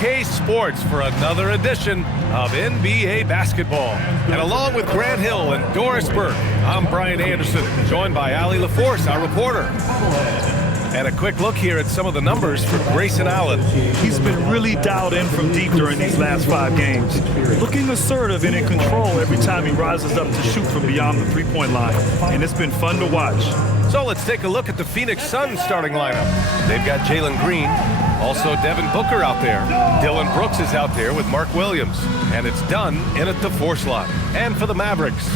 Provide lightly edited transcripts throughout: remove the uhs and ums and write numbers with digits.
2K Sports for another edition of NBA basketball. And along with Grant Hill and Doris Burke, I'm Brian Anderson, joined by Allie LaForce, our reporter. And a quick look here at some of the numbers for Grayson Allen. He's been really dialed in from deep during these last 5 games. Looking assertive and in control every time he rises up to shoot from beyond the three-point line. And it's been fun to watch. So let's take a look at the Phoenix Suns starting lineup. They've got Jalen Green, also Devin Booker out there. Dylan Brooks is out there with Mark Williams. And it's Dunn in at the 4 slot. And for the Mavericks,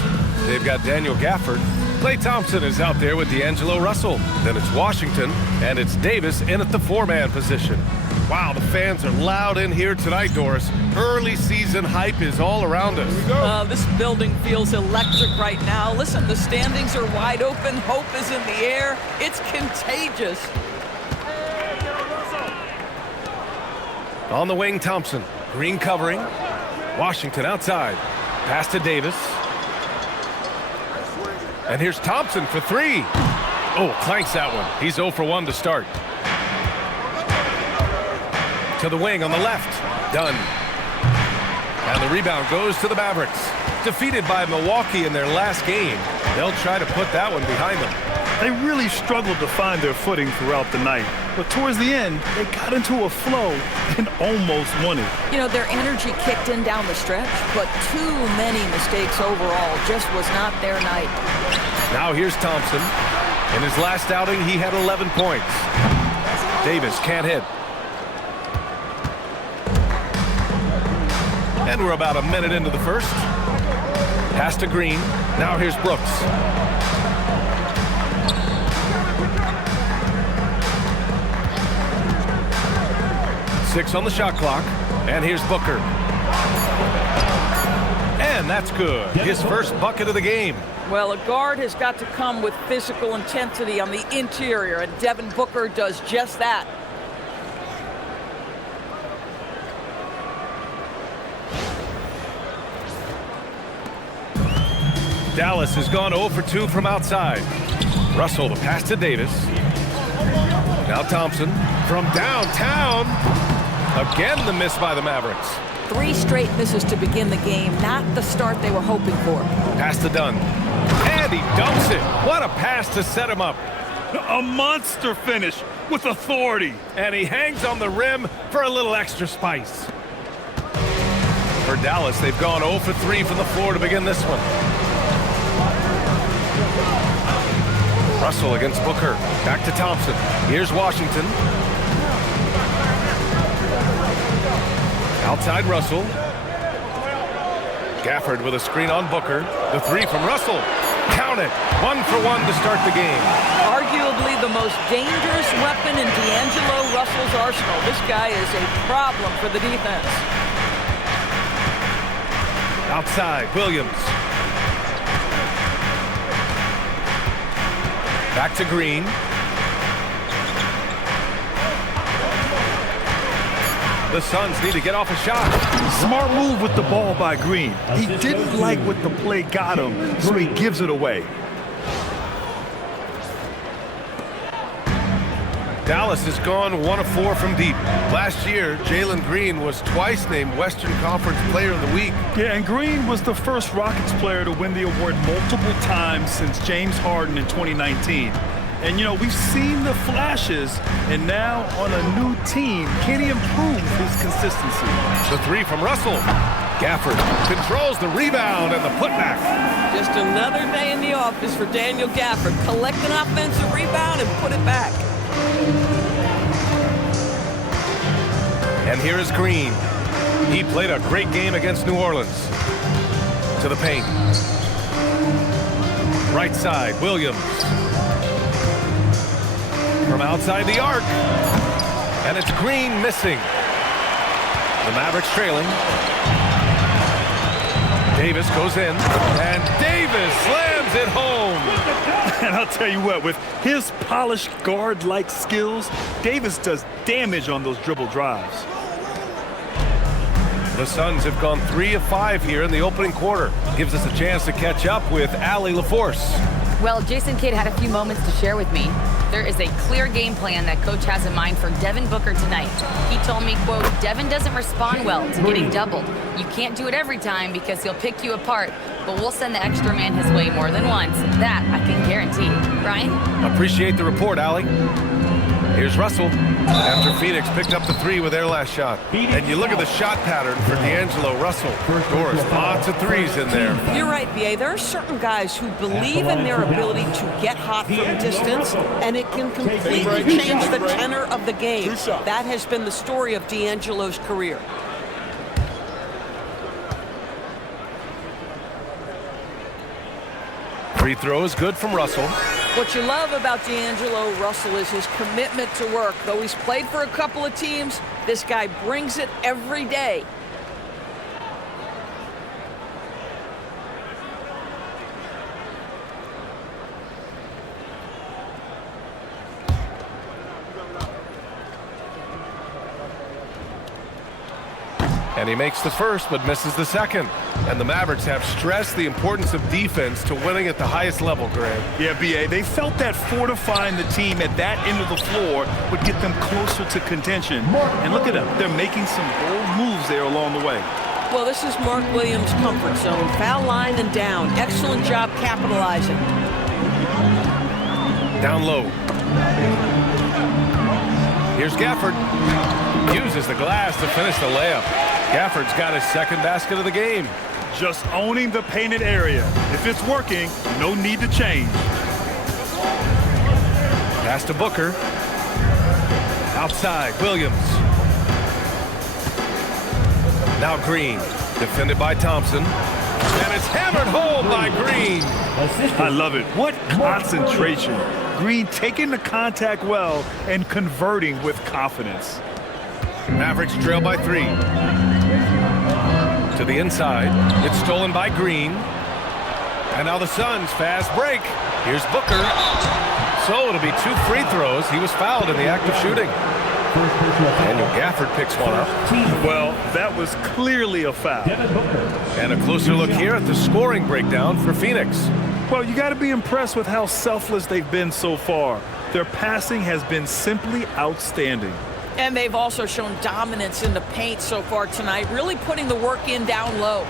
they've got Daniel Gafford. Klay Thompson is out there with D'Angelo Russell. Then it's Washington, and it's Davis in at the 4-man position. Wow, the fans are loud in here tonight, Doris. Early season hype is all around us. This building feels electric right now. Listen, the standings are wide open. Hope is in the air. It's contagious. On the wing, Thompson. Green covering. Washington outside. Pass to Davis. And here's Thompson for 3. Oh, clanks that one. He's 0 for 1 to start. To the wing on the left. Dunn. And the rebound goes to the Mavericks. Defeated by Milwaukee in their last game. They'll try to put that one behind them. They really struggled to find their footing throughout the night. But towards the end, they got into a flow and almost won it. You know, their energy kicked in down the stretch, but too many mistakes overall. Just was not their night. Now here's Thompson. In his last outing, he had 11 points. Davis can't hit. And we're about a minute into the first. Pass to Green. Now here's Brooks. Six on the shot clock. And here's Booker. And that's good. His first bucket of the game. Well, a guard has got to come with physical intensity on the interior, and Devin Booker does just that. Dallas has gone 0 for 2 from outside. Russell, the pass to Davis. Now Thompson from downtown. Again, the miss by the Mavericks. 3 straight misses to begin the game. Not the start they were hoping for. Pass to Dunn. And he dumps it. What a pass to set him up. A monster finish with authority. And he hangs on the rim for a little extra spice. For Dallas, they've gone 0 for 3 from the floor to begin this one. Russell against Booker. Back to Thompson. Here's Washington. Outside Russell. Gafford with a screen on Booker. The 3 from Russell. Count it. 1 for 1 to start the game. Arguably the most dangerous weapon in D'Angelo Russell's arsenal. This guy is a problem for the defense. Outside, Williams. Back to Green. The Suns need to get off a shot. Smart move with the ball by Green. He didn't like what the play got him, so he gives it away. Dallas has gone 1 of 4 from deep. Last year, Jalen Green was twice named Western Conference Player of the Week. Yeah, and Green was the first Rockets player to win the award multiple times since James Harden in 2019. And, you know, we've seen the flashes, and now on a new team, can he improve his consistency? The 3 from Russell. Gafford controls the rebound and the putback. Just another day in the office for Daniel Gafford. Collect an offensive rebound and put it back. And here is Green. He played a great game against New Orleans. To the paint. Right side, Williams. From outside the arc. And it's Green missing. The Mavericks trailing. Davis goes in. And Davis slams it home. And I'll tell you what, with his polished guard-like skills, Davis does damage on those dribble drives. The Suns have gone 3 of 5 here in the opening quarter. Gives us a chance to catch up with Allie LaForce. Well, Jason Kidd had a few moments to share with me. There is a clear game plan that coach has in mind for Devin Booker tonight. He told me, quote, Devin doesn't respond well to getting doubled. You can't do it every time because he'll pick you apart, but we'll send the extra man his way more than once. That I can guarantee. Brian? Appreciate the report, Allie. Here's Russell after Phoenix picked up the 3 with their last shot. And you look at the shot pattern for D'Angelo Russell. Doris, lots of 3s in there. You're right, B.A. There are certain guys who believe in their ability to get hot from distance, and it can completely change the tenor of the game. That has been the story of D'Angelo's career. Free throw is good from Russell. What you love about D'Angelo Russell is his commitment to work. Though he's played for a couple of teams, this guy brings it every day. And he makes the first, but misses the second. And the Mavericks have stressed the importance of defense to winning at the highest level, Greg. Yeah, B.A., they felt that fortifying the team at that end of the floor would get them closer to contention. And look at them. They're making some bold moves there along the way. Well, this is Mark Williams' comfort zone. Foul line and down. Excellent job capitalizing. Down low. Here's Gafford. Uses the glass to finish the layup. Gafford's got his second basket of the game. Just owning the painted area. If it's working, no need to change. Pass to Booker. Outside, Williams. Now Green, defended by Thompson. And it's hammered home by Green. I love it. What concentration. Green taking the contact well and converting with confidence. Mavericks trail by 3. To the inside. It's stolen by Green. And now the Suns fast break. Here's Booker. So it'll be 2 free throws. He was fouled in the act of shooting. Daniel Gafford picks one up. Well, that was clearly a foul. And a closer look here at the scoring breakdown for Phoenix. Well, you got to be impressed with how selfless they've been so far. Their passing has been simply outstanding. And they've also shown dominance in the paint so far tonight, really putting the work in down low.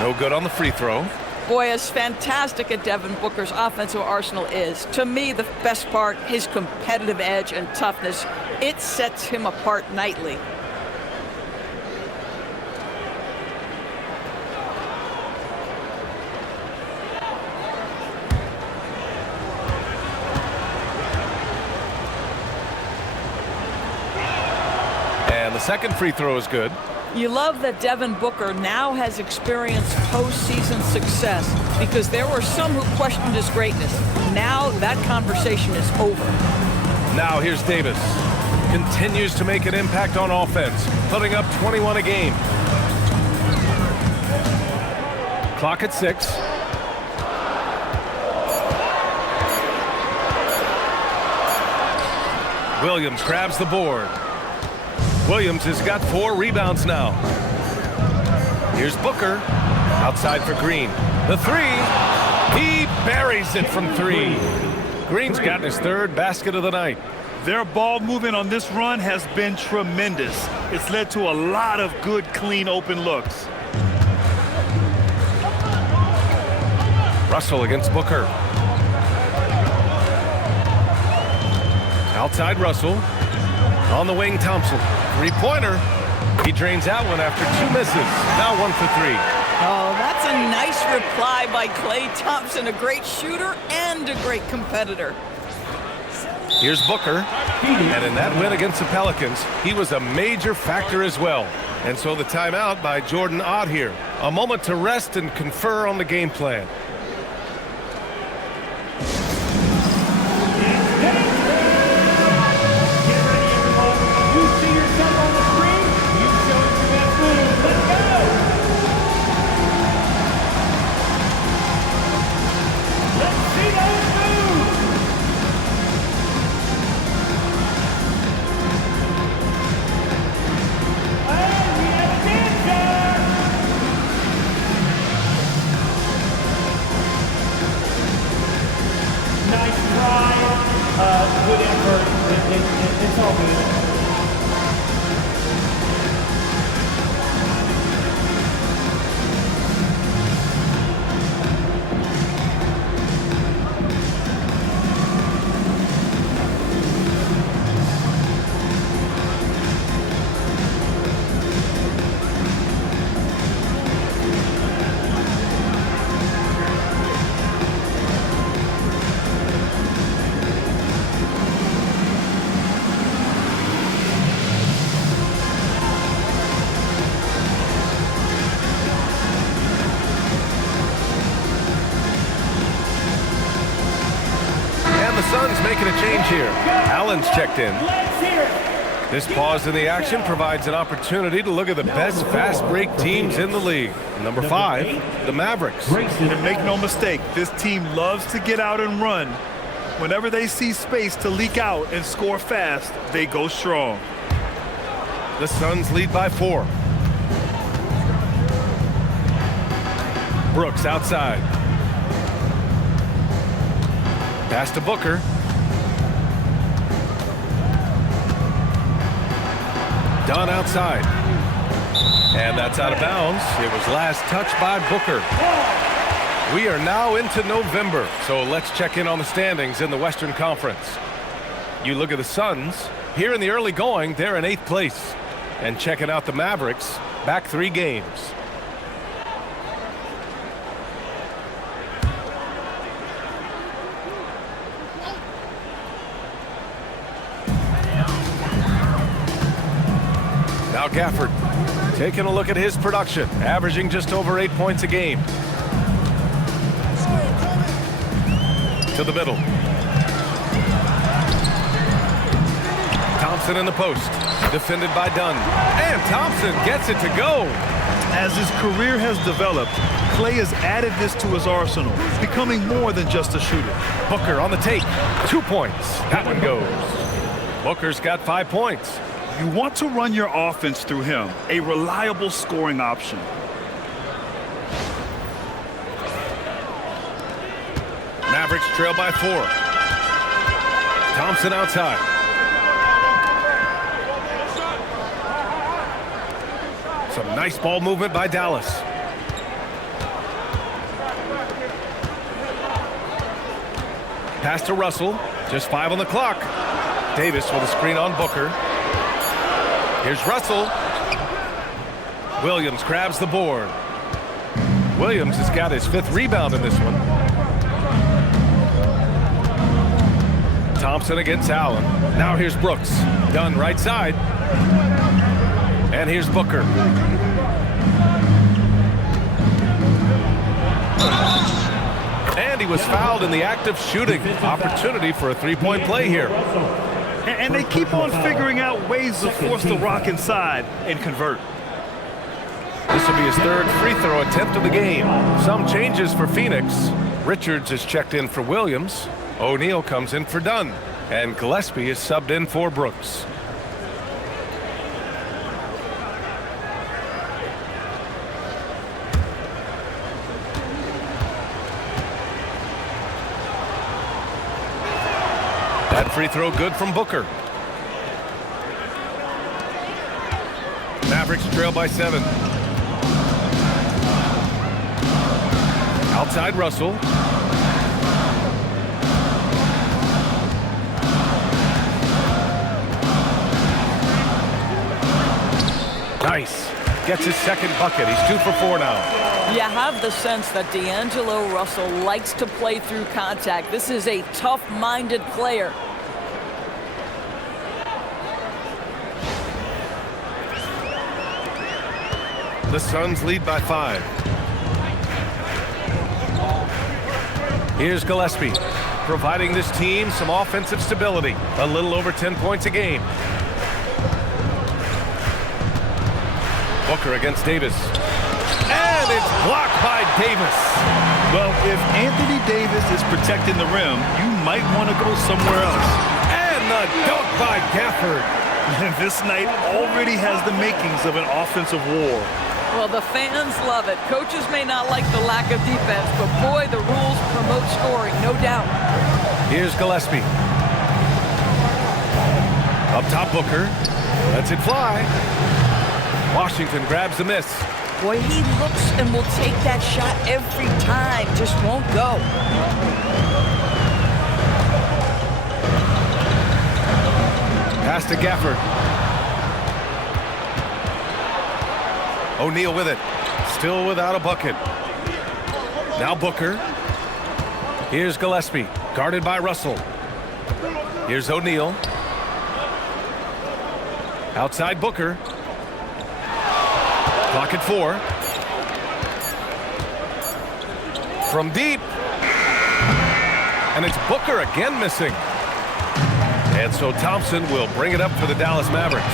No good on the free throw. Boy, as fantastic as Devin Booker's offensive arsenal is, to me, the best part, his competitive edge and toughness, it sets him apart nightly. And the second free throw is good. You love that Devin Booker now has experienced postseason success because there were some who questioned his greatness. Now that conversation is over. Now here's Davis. Continues to make an impact on offense, putting up 21 a game. Clock at 6. Williams grabs the board. Williams has got 4 rebounds now. Here's Booker. Outside for Green. The 3. He buries it from 3. Green's gotten his 3rd basket of the night. Their ball movement on this run has been tremendous. It's led to a lot of good, clean, open looks. Russell against Booker. Outside Russell. On the wing, Thompson. 3-pointer. He drains that one after 2 misses. Now 1 for 3. Oh, that's a nice reply by Klay Thompson, a great shooter and a great competitor. Here's Booker. And in that win against the Pelicans, he was a major factor as well. And so the timeout by Jordan Ott here. A moment to rest and confer on the game plan. here. Allen's checked in. This pause in the action provides an opportunity to look at the best fast break teams in the league. Number 5, the Mavericks. And make no mistake, this team loves to get out and run. Whenever they see space to leak out and score fast, they go strong. The Suns lead by 4. Brooks outside. Pass to Booker. Dunn outside. And that's out of bounds. It was last touched by Booker. We are now into November, so let's check in on the standings in the Western Conference. You look at the Suns. Here in the early going, they're in 8th place. And checking out the Mavericks, back 3 games. Now Gafford, taking a look at his production, averaging just over 8 points a game. To the middle. Thompson in the post, defended by Dunn. And Thompson gets it to go. As his career has developed, Klay has added this to his arsenal, becoming more than just a shooter. Booker on the take, 2 points. That one goes. Booker's got 5 points. You want to run your offense through him, a reliable scoring option. Mavericks trail by 4. Thompson outside. Some nice ball movement by Dallas. Pass to Russell. Just 5 on the clock. Davis with a screen on Booker. Here's Russell. Williams grabs the board. Williams has got his 5th rebound in this one. Thompson against Allen. Now here's Brooks. Dunn right side. And here's Booker. And he was fouled in the act of shooting. Opportunity for a 3-point play here. And they keep on figuring out ways to force the Rock inside and convert. This will be his 3rd free throw attempt of the game. Some changes for Phoenix. Richards is checked in for Williams. O'Neal comes in for Dunn. And Gillespie is subbed in for Brooks. That free throw good from Booker. Mavericks trail by 7. Outside Russell. Nice. Gets his 2nd bucket. He's 2 for 4 now. You have the sense that D'Angelo Russell likes to play through contact. This is a tough-minded player. The Suns lead by 5. Here's Gillespie, providing this team some offensive stability. A little over 10 points a game. Booker against Davis. And it's blocked by Davis. Well, if Anthony Davis is protecting the rim, you might want to go somewhere else. And the dunk by Gafford. This night already has the makings of an offensive war. Well, the fans love it. Coaches may not like the lack of defense, but boy, the rules promote scoring, no doubt. Here's Gillespie. Up top, Booker. Lets it fly. Washington grabs the miss. Boy, he looks and will take that shot every time, just won't go. Pass to Gafford. O'Neal with it. Still without a bucket. Now Booker. Here's Gillespie. Guarded by Russell. Here's O'Neal. Outside Booker. Clock at 4. From deep. And it's Booker again missing. And so Thompson will bring it up for the Dallas Mavericks.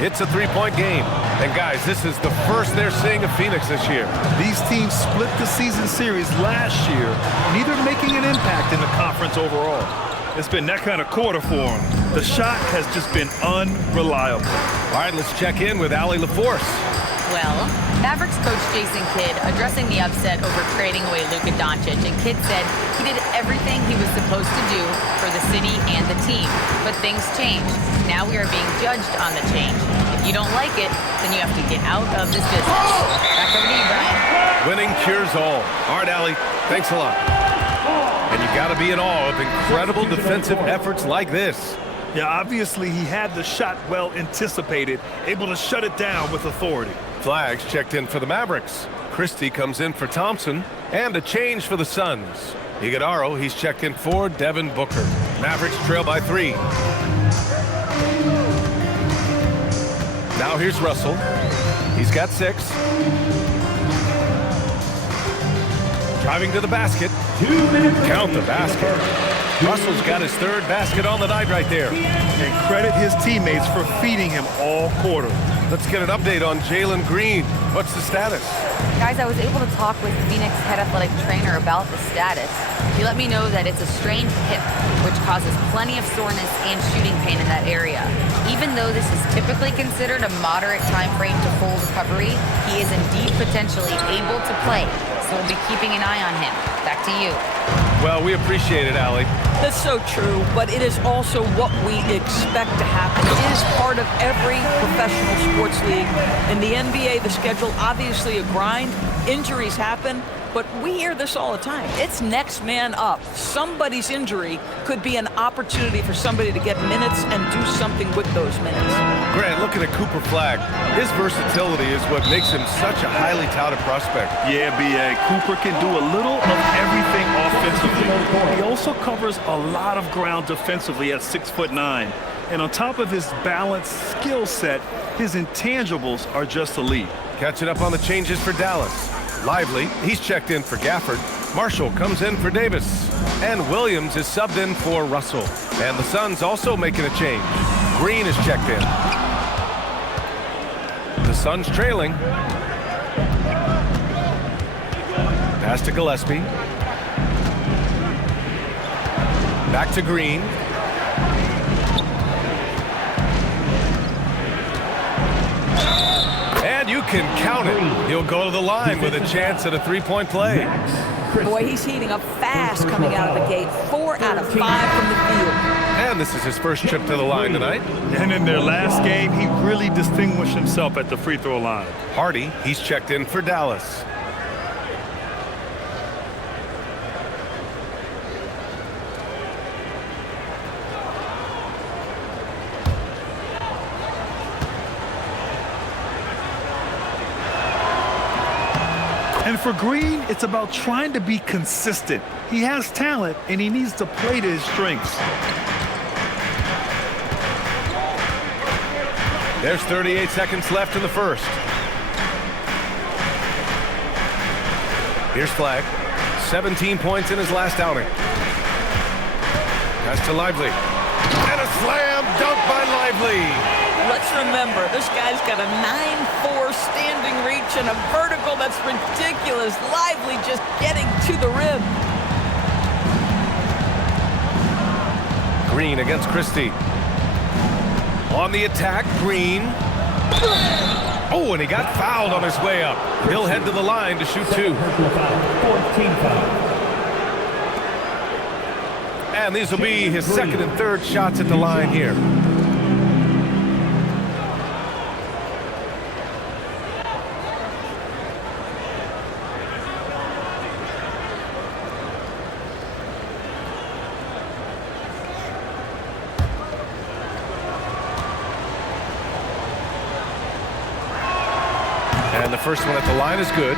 It's a three-point game. And guys, this is the first they're seeing of Phoenix this year. These teams split the season series last year, neither making an impact in the conference overall. It's been that kind of quarter for them. The shot has just been unreliable. All right, let's check in with Allie LaForce. Well, Mavericks coach Jason Kidd addressing the upset over trading away Luka Doncic, and Kidd said he did everything he was supposed to do for the city and the team. But things changed. Now we are being judged on the change. If you don't like it, then you have to get out of this business. Back over to you, Brian. Winning cures all. All right, Allie, thanks a lot. And you got to be in awe of incredible defensive efforts like this. Yeah, obviously he had the shot well anticipated, able to shut it down with authority. Flagg's checked in for the Mavericks. Christie comes in for Thompson. And a change for the Suns. Iguodaro, he's checked in for Devin Booker. Mavericks trail by 3. Now here's Russell. He's got 6. Driving to the basket. Count the basket. Russell's got his 3rd basket on the night right there. And credit his teammates for feeding him all quarter. Let's get an update on Jalen Green. What's the status? Guys, I was able to talk with Phoenix head athletic trainer about the status. He let me know that it's a strained hip, which causes plenty of soreness and shooting pain in that area. Even though this is typically considered a moderate time frame to full recovery, he is indeed potentially able to play. So we'll be keeping an eye on him. Back to you. Well, we appreciate it, Allie. That's so true, but it is also what we expect to happen. It is part of every professional sports league. In the NBA, the schedule, obviously a grind. Injuries happen, but we hear this all the time. It's next man up. Somebody's injury could be an opportunity for somebody to get minutes and do something with those minutes. Grant, looking at Cooper Flagg, his versatility is what makes him such a highly touted prospect. Yeah, B.A. Cooper can do a little of everything offensively. He also covers a lot of ground defensively at 6'9". And on top of his balanced skill set, his intangibles are just elite. Catching up on the changes for Dallas. Lively, he's checked in for Gafford. Marshall comes in for Davis. And Williams is subbed in for Russell. And the Suns also making a change. Green is checked in. The Suns trailing. Pass to Gillespie. Back to Green. And you can count it. He'll go to the line with a chance at a 3-point play. Boy, he's heating up fast coming out of the gate. 4 out of 5 from the field. And this is his first trip to the line tonight. And in their last game, he really distinguished himself at the free throw line. Hardy, he's checked in for Dallas. And for Green, it's about trying to be consistent. He has talent, and he needs to play to his strengths. There's 38 seconds left in the first. Here's Flagg. 17 points in his last outing. Pass to Lively. And a slam dunk by Lively. Let's remember, this guy's got a 9'4" standing reach and a vertical that's ridiculous. Lively just getting to the rim. Green against Christie. On the attack, Green. Oh, and he got fouled on his way up. He'll head to the line to shoot 2. And these will be his second and third shots at the line here. And the first one at the line is good.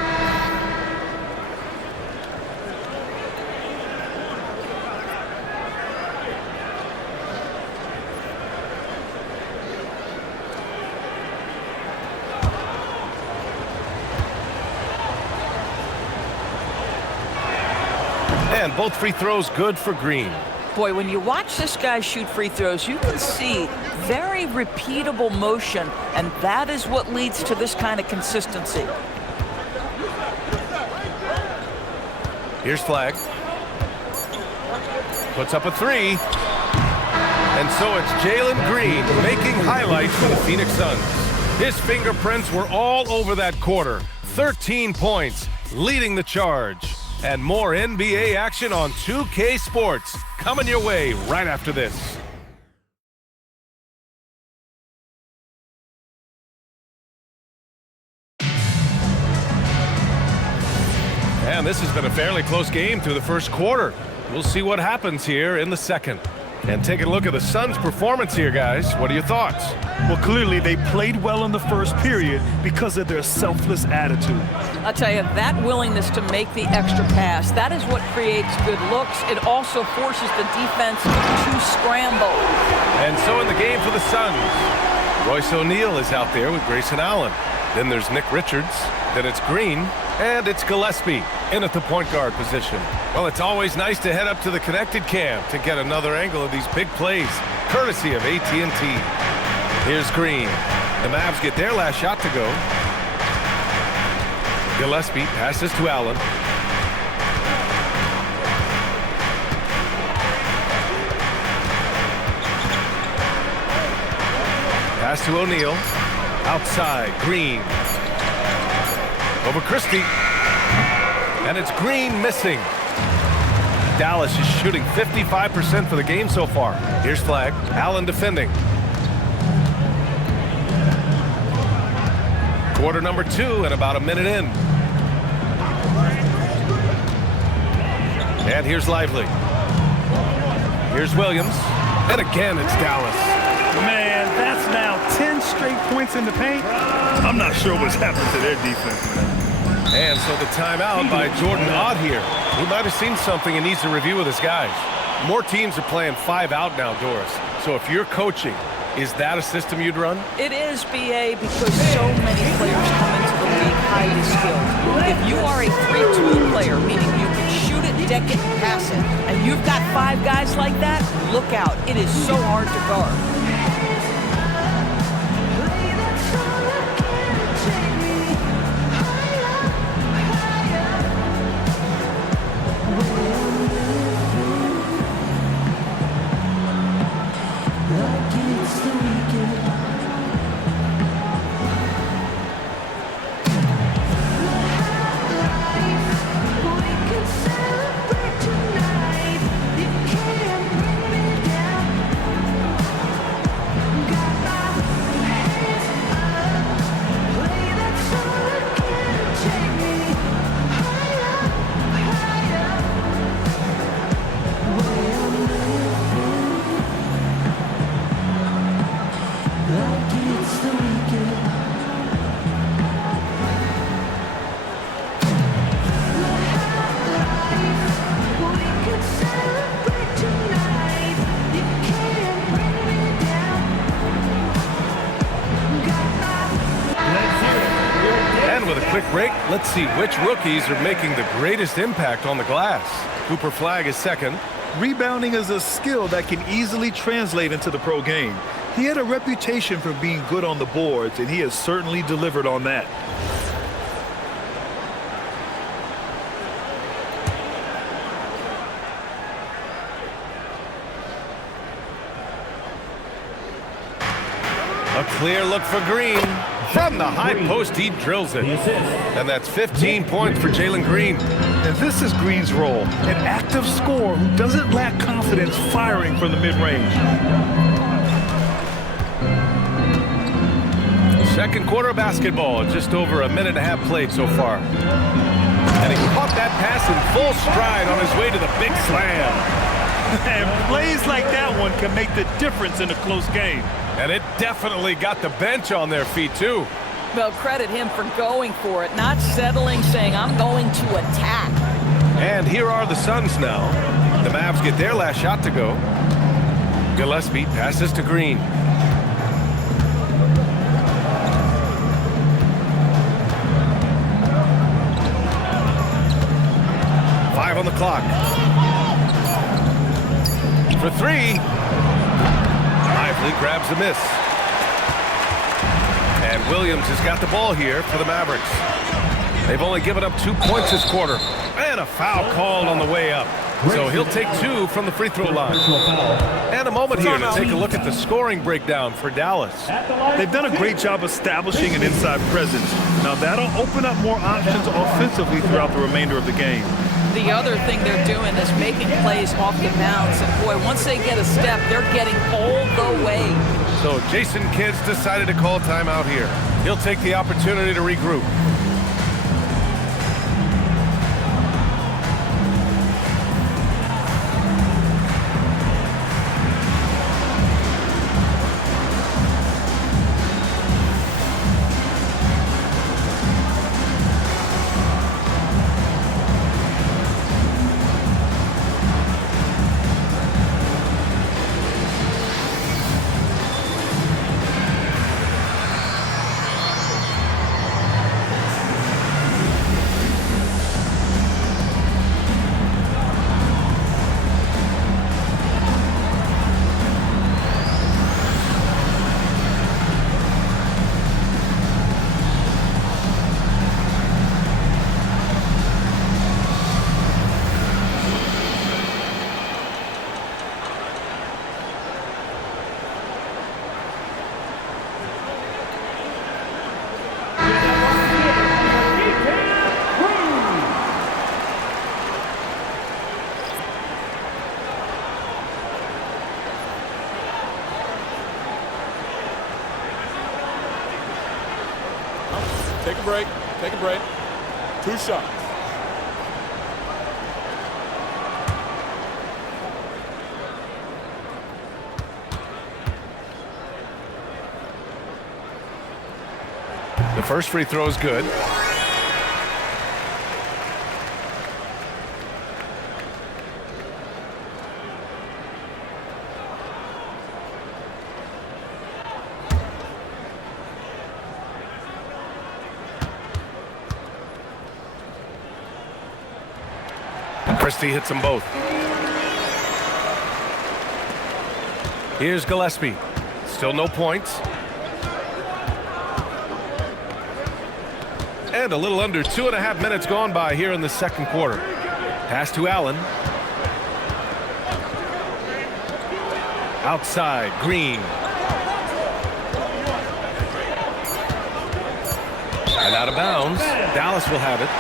And both free throws good for Green. Boy, when you watch this guy shoot free throws, you can see very repeatable motion, and that is what leads to this kind of consistency. Here's Flagg. Puts up a three. And so it's Jalen Green making highlights for the Phoenix Suns. His fingerprints were all over that quarter. 13 points, leading the charge. And more NBA action on 2K Sports coming your way right after this. And this has been a fairly close game through the first quarter. We'll see what happens here in the second. And take a look at the Suns' performance here, guys. What are your thoughts? Well, clearly they played well in the first period because of their selfless attitude. I'll tell you, that willingness to make the extra pass, that is what creates good looks. It also forces the defense to scramble. And so in the game for the Suns, Royce O'Neal is out there with Grayson Allen. Then there's Nick Richards. Then it's Green. And it's Gillespie in at the point guard position. Well, it's always nice to head up to the connected cam to get another angle of these big plays, courtesy of AT&T. Here's Green. The Mavs get their last shot to go. Gillespie passes to Allen. Pass to O'Neal. Outside, Green. Over Christie. And it's Green missing. Dallas is shooting 55% for the game so far. Here's Flagg. Allen defending. Quarter number 2 and about a minute in. And here's Lively. Here's Williams. And again, it's Dallas. Man, that's now 10 straight points in the paint. I'm not sure what's happened to their defense. And so the timeout by Jordan Ott here. He might have seen something and needs to review with his guys. More teams are playing 5 out now, Doris. So if you're coaching, is that a system you'd run? It is, BA, because so many players come into the league highly skilled. If you are a 3-tool player, meaning you can shoot it, deck it, and pass it, and you've got 5 guys like that, look out. It is so hard to guard. Break. Let's see which rookies are making the greatest impact on the glass. Cooper Flagg is second. Rebounding is a skill that can easily translate into the pro game. He had a reputation for being good on the boards, and he has certainly delivered on that. A clear look for Green. From the high post, he drills it. And that's 15 points for Jalen Green. And this is Green's role, an active scorer who doesn't lack confidence firing from the mid-range. Second quarter of basketball, just over a minute and a half played so far. And he caught that pass in full stride on his way to the big slam. And plays like that one can make the difference in a close game. And it definitely got the bench on their feet, too. Well, credit him for going for it, not settling, saying, I'm going to attack. And here are the Suns now. The Mavs get their last shot to go. Gillespie passes to Green. Five on the clock. three. Lively grabs the miss. And Williams has got the ball here for the Mavericks. They've only given up 2 points this quarter. And a foul called on the way up. So he'll take 2 from the free throw line. And a moment here to take a look at the scoring breakdown for Dallas. They've done a great job establishing an inside presence. Now that'll open up more options offensively throughout the remainder of the game. The other thing they're doing is making plays off the bounce. And boy, once they get a step, they're getting all the way. So Jason Kidd's decided to call timeout here. He'll take the opportunity to regroup. Take a break. 2 shots. The first free throw is good. Christie hits them both. Here's Gillespie. Still no points. And a little under 2.5 minutes gone by here in the second quarter. Pass to Allen. Outside, Green. And out of bounds. Dallas will have it.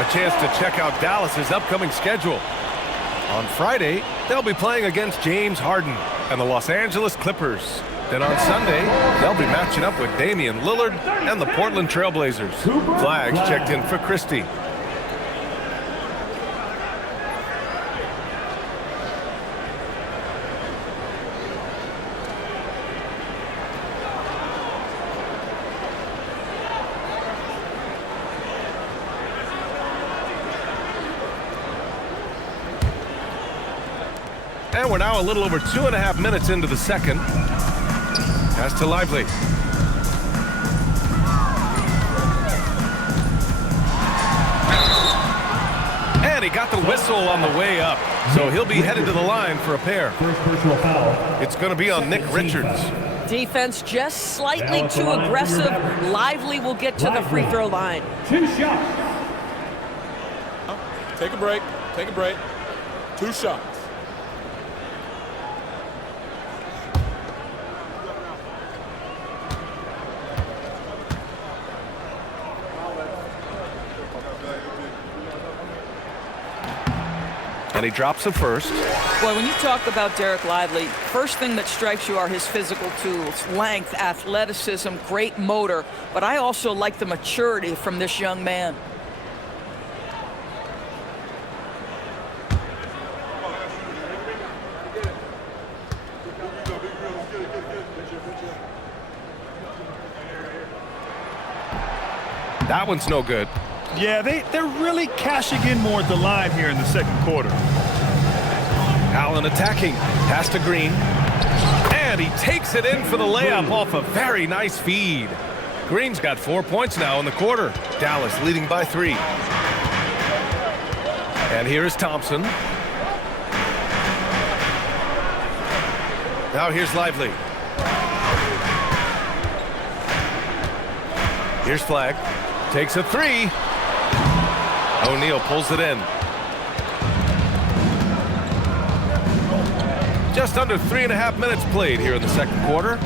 A chance to check out Dallas's upcoming schedule. On Friday, they'll be playing against James Harden and the Los Angeles Clippers. Then on Sunday, they'll be matching up with Damian Lillard and the Portland Trail Blazers. Flagg checked in for Christie. And we're now a little over 2.5 minutes into the second. Pass to Lively. And he got the whistle on the way up. So he'll be headed to the line for a pair. First personal foul. It's going to be on Nick Richards. Defense just slightly too aggressive. Lively will get to the free throw line. 2 shots. Take a break. 2 shots. And he drops the first. Well, when you talk about Derek Lively, first thing that strikes you are his physical tools, length, athleticism, great motor. But I also like the maturity from this young man. That one's no good. Yeah, they're really cashing in more at the line here in the second quarter. Allen attacking. Pass to Green. And he takes it in for the layup off a very nice feed. Green's got 4 points now in the quarter. Dallas leading by 3. And here is Thompson. Now here's Lively. Here's Flagg. Takes a three. O'Neal pulls it in. Just under 3.5 minutes played here in the second quarter.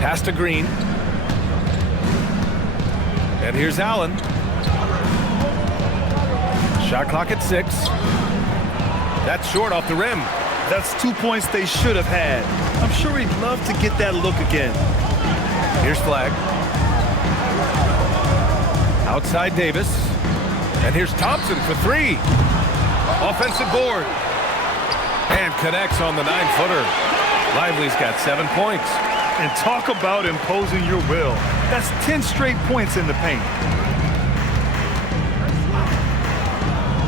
Pass to Green. And here's Allen. Shot clock at 6. That's short off the rim. That's 2 points they should have had. I'm sure he'd love to get that look again. Here's Flagg. Outside Davis. And here's Thompson for 3. Offensive board. And connects on the 9-footer. Lively's got 7 points. And talk about imposing your will. That's 10 straight points in the paint.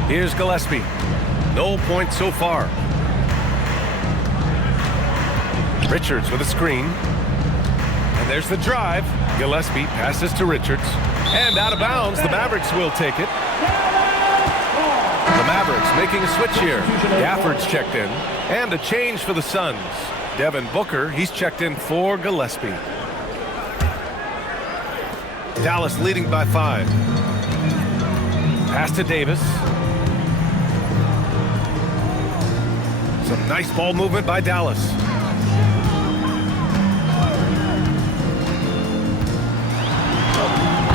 Here's Gillespie. No points so far. Richards with a screen. And there's the drive. Gillespie passes to Richards. And out of bounds, the Mavericks will take it. The Mavericks making a switch here. Gafford's checked in. And a change for the Suns. Devin Booker, he's checked in for Gillespie. Dallas leading by 5. Pass to Davis. Some nice ball movement by Dallas.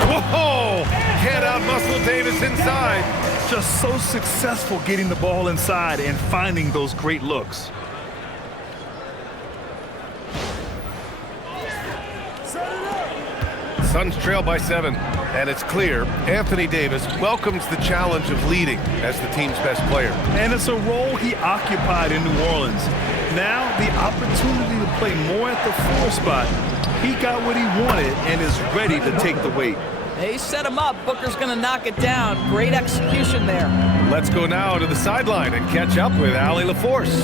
Whoa! Can't out-muscle Davis inside. Just so successful getting the ball inside and finding those great looks. Suns trail by 7, and it's clear Anthony Davis welcomes the challenge of leading as the team's best player. And it's a role he occupied in New Orleans. Now the opportunity to play more at the 4 spot. He got what he wanted and is ready to take the weight. They set him up. Booker's going to knock it down. Great execution there. Let's go now to the sideline and catch up with Allie LaForce.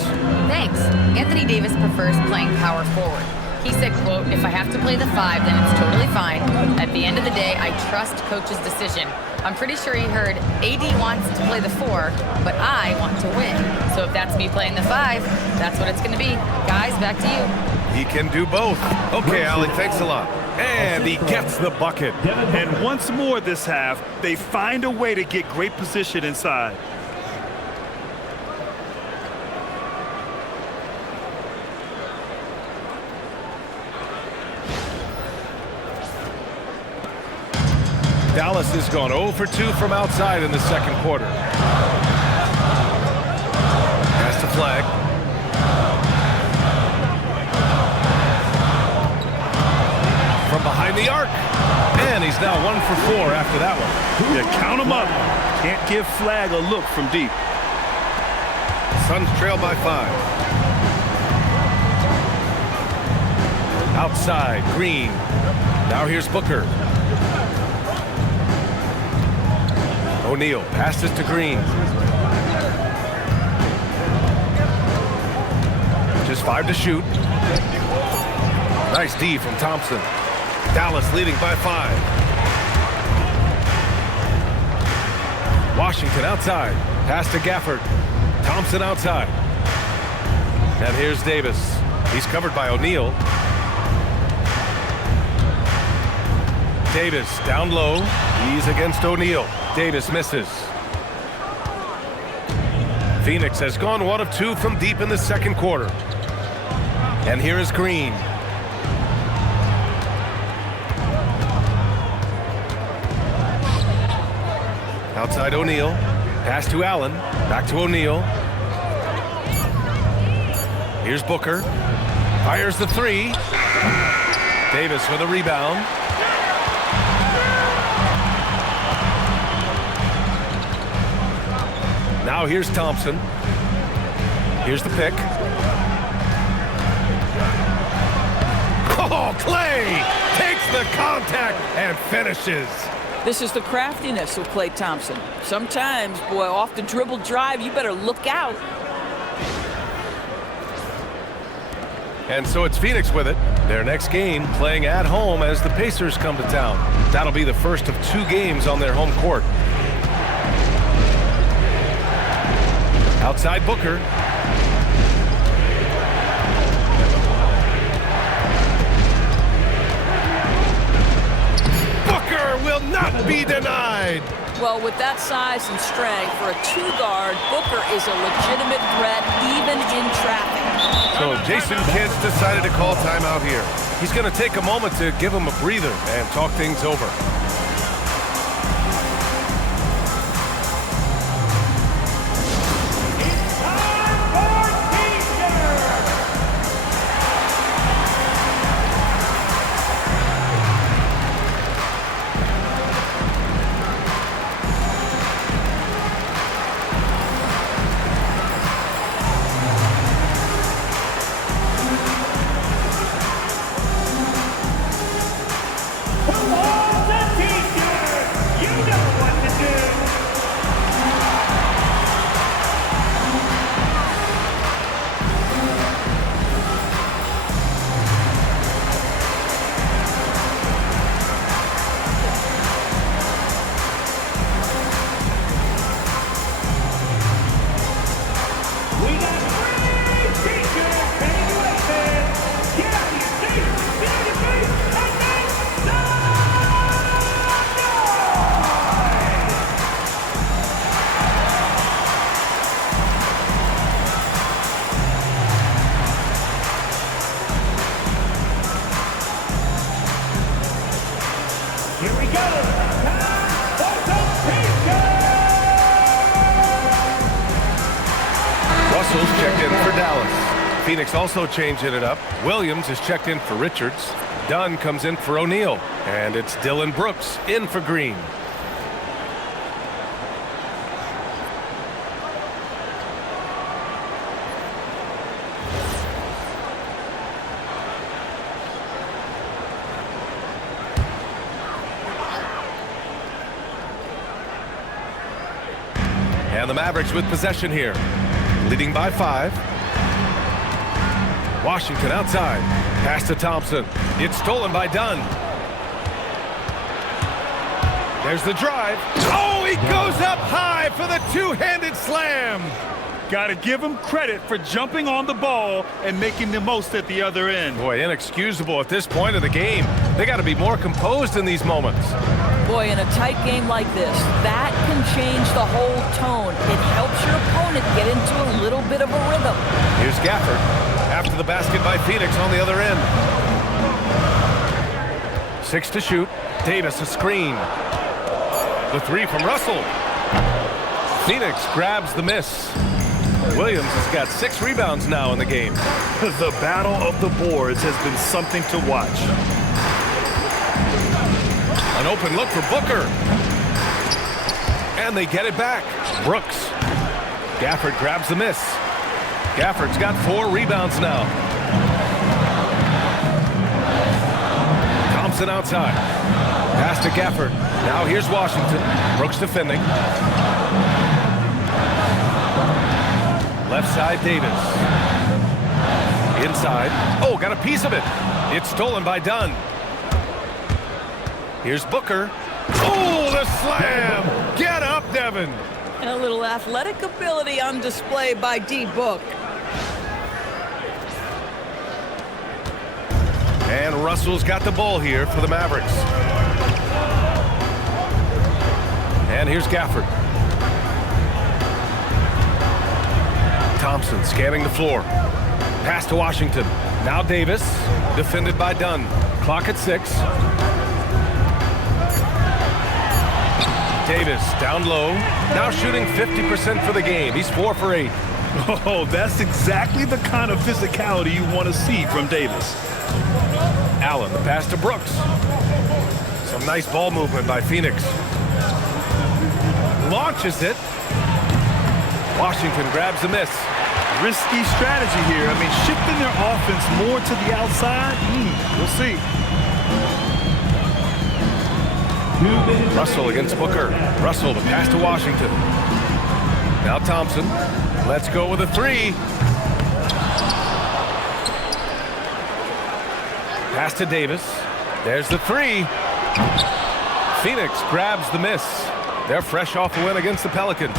Thanks. Anthony Davis prefers playing power forward. He said, quote, "If I have to play the 5, then it's totally fine. At the end of the day, I trust coach's decision." I'm pretty sure he heard AD wants to play the 4, but I want to win. So if that's me playing the 5, that's what it's going to be. Guys, back to you. He can do both. Okay, Allie, thanks a lot. And he gets the bucket. And once more this half, they find a way to get great position inside. Dallas has gone 0 for 2 from outside in the second quarter. Pass to Flagg. From behind the arc. And he's now 1 for 4 after that one. Yeah, count him up. Can't give Flagg a look from deep. Suns trail by 5. Outside, Green. Now here's Booker. O'Neal passes to Green. Just 5 to shoot. Nice D from Thompson. Dallas leading by 5. Washington outside. Pass to Gafford. Thompson outside. And here's Davis. He's covered by O'Neal. Davis down low. He's against O'Neal. Davis misses. Phoenix has gone 1 of 2 from deep in the second quarter. And here is Green. Outside O'Neal. Pass to Allen. Back to O'Neal. Here's Booker. Fires the 3. Davis with a rebound. Now here's Thompson. Here's the pick. Oh, Clay takes the contact and finishes. This is the craftiness of Klay Thompson. Sometimes, boy, off the dribble drive, you better look out. And so it's Phoenix with it. Their next game playing at home as the Pacers come to town. That'll be the first of 2 games on their home court. Outside Booker. Well, with that size and strength for a two-guard, Booker is a legitimate threat even in traffic. So Jason Kidd's decided to call timeout here. He's going to take a moment to give him a breather and talk things over. Russell's checked in for Dallas. Phoenix also changing it up. Williams is checked in for Richards. Dunn comes in for O'Neal. And it's Dillon Brooks in for Green. And the Mavericks with possession here. Leading by 5. Washington outside. Pass to Thompson. It's stolen by Dunn. There's the drive. Oh, he goes up high for the two-handed slam. Got to give him credit for jumping on the ball and making the most at the other end. Boy, inexcusable at this point of the game. They got to be more composed in these moments. Boy, in a tight game like this, that can change the whole tone. It helps your opponent get into a little bit of a rhythm. Here's Gafford. After the basket by Phoenix on the other end. 6 to shoot. Davis a screen. The 3 from Russell. Phoenix grabs the miss. Williams has got 6 rebounds now in the game. The battle of the boards has been something to watch. An open look for Booker. And they get it back. Brooks. Gafford grabs the miss. Gafford's got 4 rebounds now. Thompson outside. Pass to Gafford. Now here's Washington. Brooks defending. Left side, Davis. Inside. Oh, got a piece of it. It's stolen by Dunn. Here's Booker. Oh, the slam! Get up, Devin! And a little athletic ability on display by D-Book. And Russell's got the ball here for the Mavericks. And here's Gafford. Thompson scanning the floor. Pass to Washington. Now Davis, defended by Dunn. Clock at 6. Davis down low. Now shooting 50% for the game. He's 4 for 8. Oh, that's exactly the kind of physicality you want to see from Davis. Allen, the pass to Brooks. Some nice ball movement by Phoenix. Launches it. Washington grabs the miss. Risky strategy here. I mean, shifting their offense more to the outside. We'll see. Russell against Booker. Russell, the pass to Washington. Now Thompson. Let's go with a 3. Pass to Davis. There's the 3. Phoenix grabs the miss. They're fresh off a win against the Pelicans.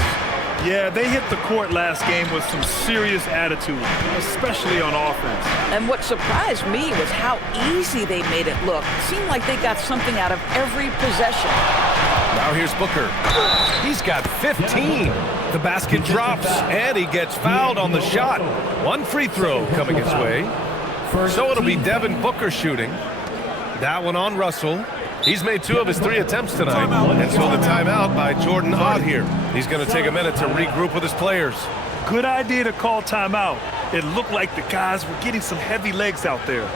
Yeah, they hit the court last game with some serious attitude, especially on offense. And what surprised me was how easy they made it look. It seemed like they got something out of every possession. Now here's Booker. He's got 15. The basket drops, and he gets fouled on the shot. One free throw coming his way. So it'll be Devin Booker shooting. That one on Russell. He's made 2 of his 3 attempts tonight. And so the timeout by Jordan Ott here. He's going to take a minute to regroup with his players. Good idea to call timeout. It looked like the guys were getting some heavy legs out there.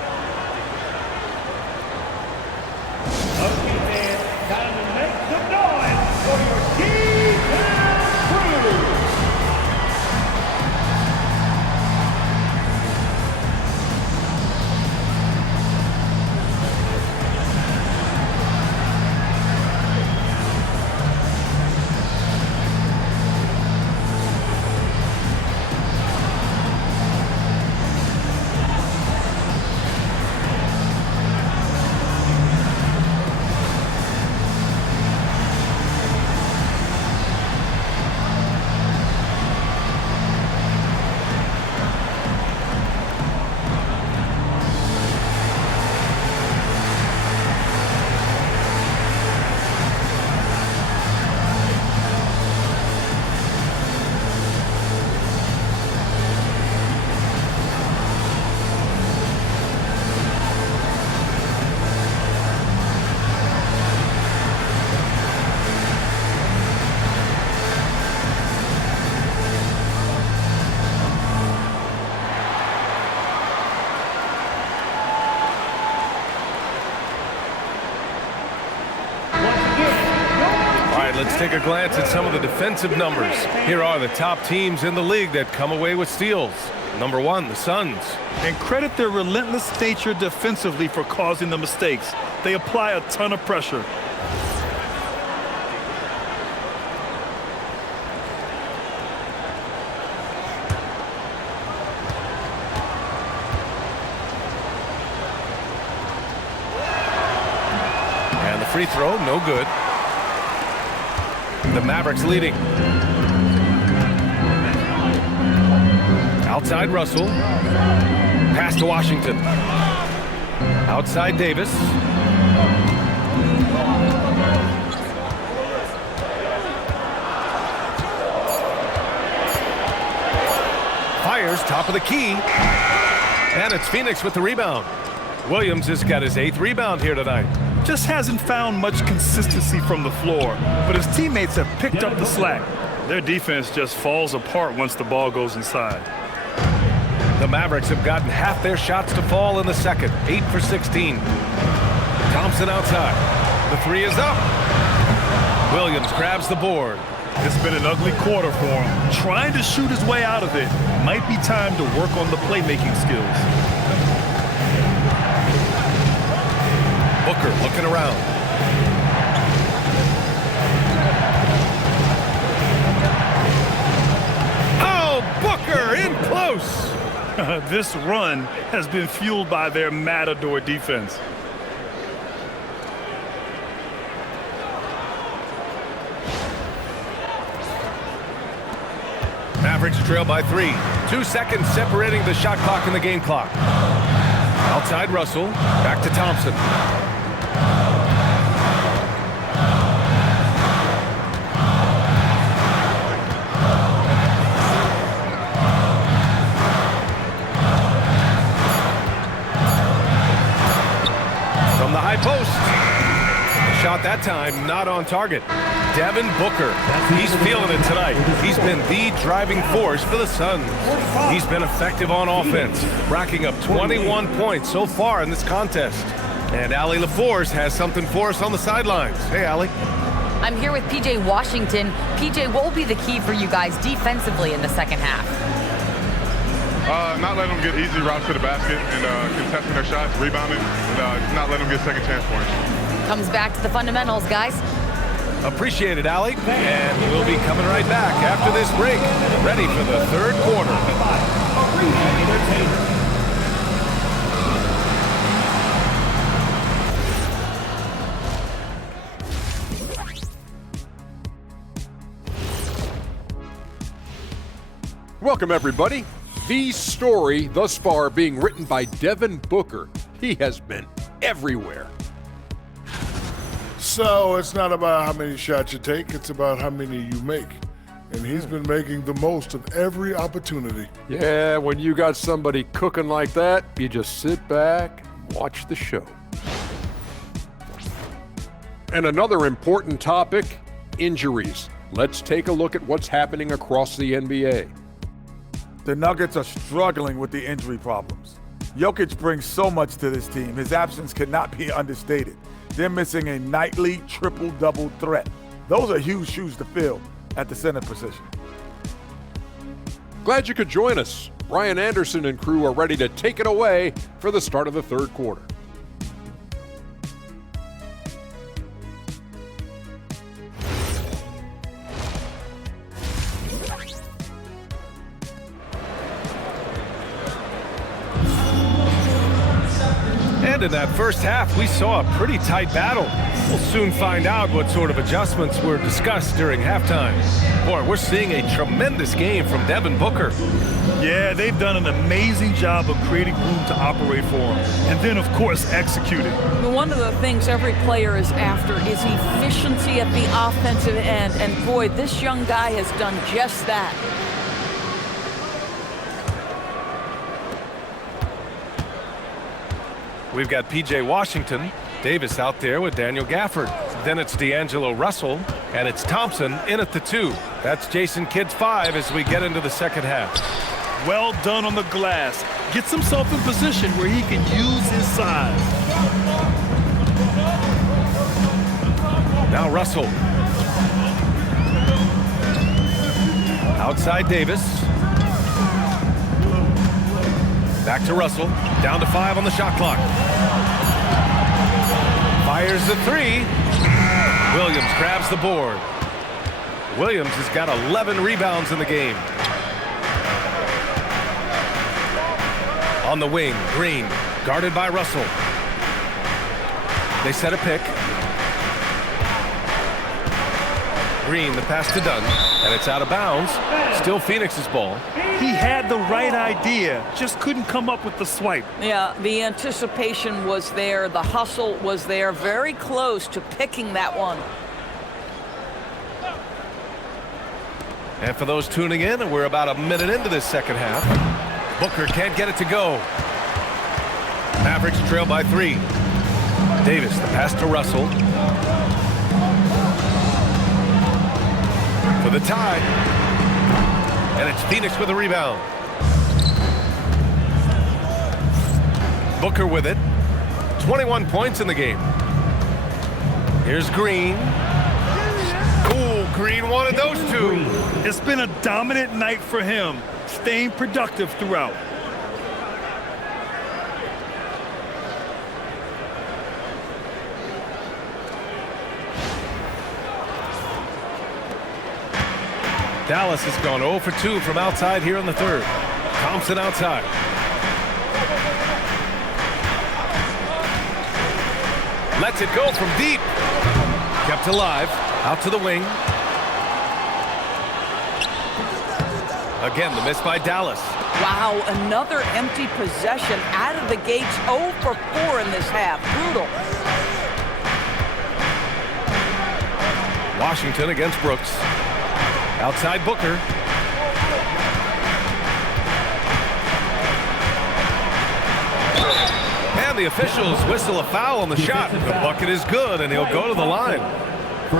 Let's take a glance at some of the defensive numbers. Here are the top teams in the league that come away with steals. Number 1, the Suns. And credit their relentless nature defensively for causing the mistakes. They apply a ton of pressure. And the free throw, no good. The Mavericks leading. Outside Russell. Pass to Washington. Outside Davis. Fires top of the key. And it's Phoenix with the rebound. Williams has got his 8th rebound here tonight. Just hasn't found much consistency from the floor, but his teammates have picked up the slack. Their defense just falls apart once the ball goes inside. The Mavericks have gotten half their shots to fall in the second, 8 for 16. Thompson outside. The 3 is up. Williams grabs the board. It's been an ugly quarter for him. Trying to shoot his way out of it. Might be time to work on the playmaking skills. Booker looking around. Oh, Booker in close. This run has been fueled by their matador defense. Mavericks trail by 3. 2 seconds separating the shot clock and the game clock. Outside Russell. Back to Thompson. From the high post. The shot that time not on target. Devin Booker, he's feeling it tonight. He's been the driving force for the Suns. He's been effective on offense, racking up 21 points so far in this contest. And Allie LaForce has something for us on the sidelines. Hey, Allie. I'm here with PJ Washington. PJ, what will be the key for you guys defensively in the second half? Not letting them get easy routes to the basket and contesting their shots, rebounding, and not letting them get second chance points. Comes back to the fundamentals, guys. Appreciate it, Allie. And we'll be coming right back after this break, ready for the third quarter. Welcome, everybody. The story thus far being written by Devin Booker. He has been everywhere. So it's not about how many shots you take, it's about how many you make. And he's been making the most of every opportunity. Yeah, when you got somebody cooking like that, you just sit back and watch the show. And another important topic, injuries. Let's take a look at what's happening across the NBA. The Nuggets are struggling with the injury problems. Jokic brings so much to this team. His absence cannot be understated. They're missing a nightly triple-double threat. Those are huge shoes to fill at the center position. Glad you could join us. Brian Anderson and crew are ready to take it away for the start of the third quarter. And in that first half, we saw a pretty tight battle. We'll soon find out what sort of adjustments were discussed during halftime. Boy, we're seeing a tremendous game from Devin Booker. Yeah, they've done an amazing job of creating room to operate for him. And then, of course, executing. One of the things every player is after is efficiency at the offensive end. And boy, this young guy has done just that. We've got P.J. Washington, Davis out there with Daniel Gafford. Then it's D'Angelo Russell, and it's Thompson in at the 2. That's Jason Kidd's 5 as we get into the second half. Well done on the glass. Gets himself in position where he can use his size. Now Russell. Outside Davis. Back to Russell. Down to 5 on the shot clock. Fires the 3. Williams grabs the board. Williams has got 11 rebounds in the game. On the wing, Green, guarded by Russell. They set a pick. Green, the pass to Dunn, and it's out of bounds. Still Phoenix's ball. He had the right idea, just couldn't come up with the swipe. Yeah, the anticipation was there. The hustle was there. Very close to picking that one. And for those tuning in, we're about a minute into this second half. Booker can't get it to go. Mavericks trail by 3. Davis, the pass to Russell. For the tie. And it's Phoenix with a rebound. Booker with it. 21 points in the game. Here's Green. Ooh, Green wanted those 2. It's been a dominant night for him, staying productive throughout. Dallas has gone 0 for 2 from outside here in the third. Thompson outside. Lets it go from deep. Kept alive. Out to the wing. Again, the miss by Dallas. Wow, another empty possession out of the gates. 0 for 4 in this half. Brutal. Washington against Brooks. Outside Booker. And the officials whistle a foul on the shot. The bucket is good, and he'll go to the line.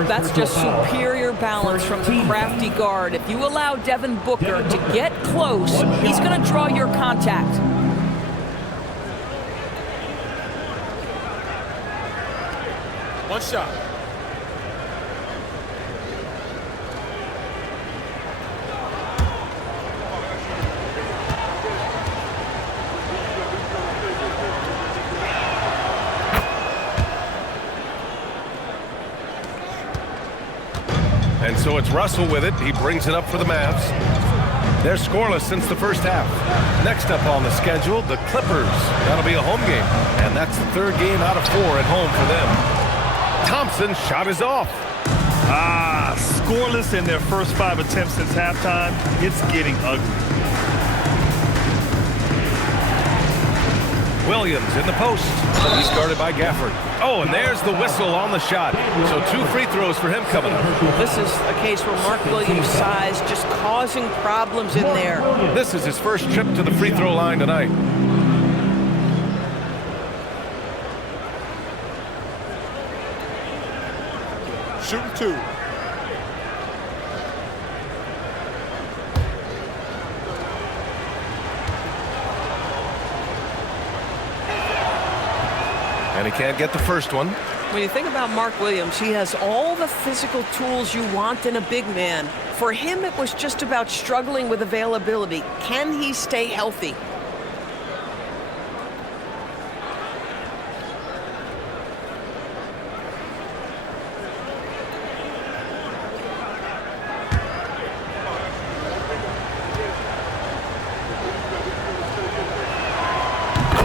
That's just superior balance from the crafty guard. If you allow Devin Booker to get close, he's going to draw your contact. One shot. And so it's Russell with it. He brings it up for the Mavs. They're scoreless since the first half. Next up on the schedule, the Clippers. That'll be a home game. And that's the 3rd game out of 4 at home for them. Thompson's shot is off. Scoreless in their first 5 attempts since halftime. It's getting ugly. Williams in the post. He's guarded by Gafford. Oh, and there's the whistle on the shot. So 2 free throws for him coming up. This is a case where Mark Williams' size just causing problems in there. This is his first trip to the free throw line tonight. Shooting 2. And he can't get the first one. When you think about Mark Williams, he has all the physical tools you want in a big man. For him, it was just about struggling with availability. Can he stay healthy?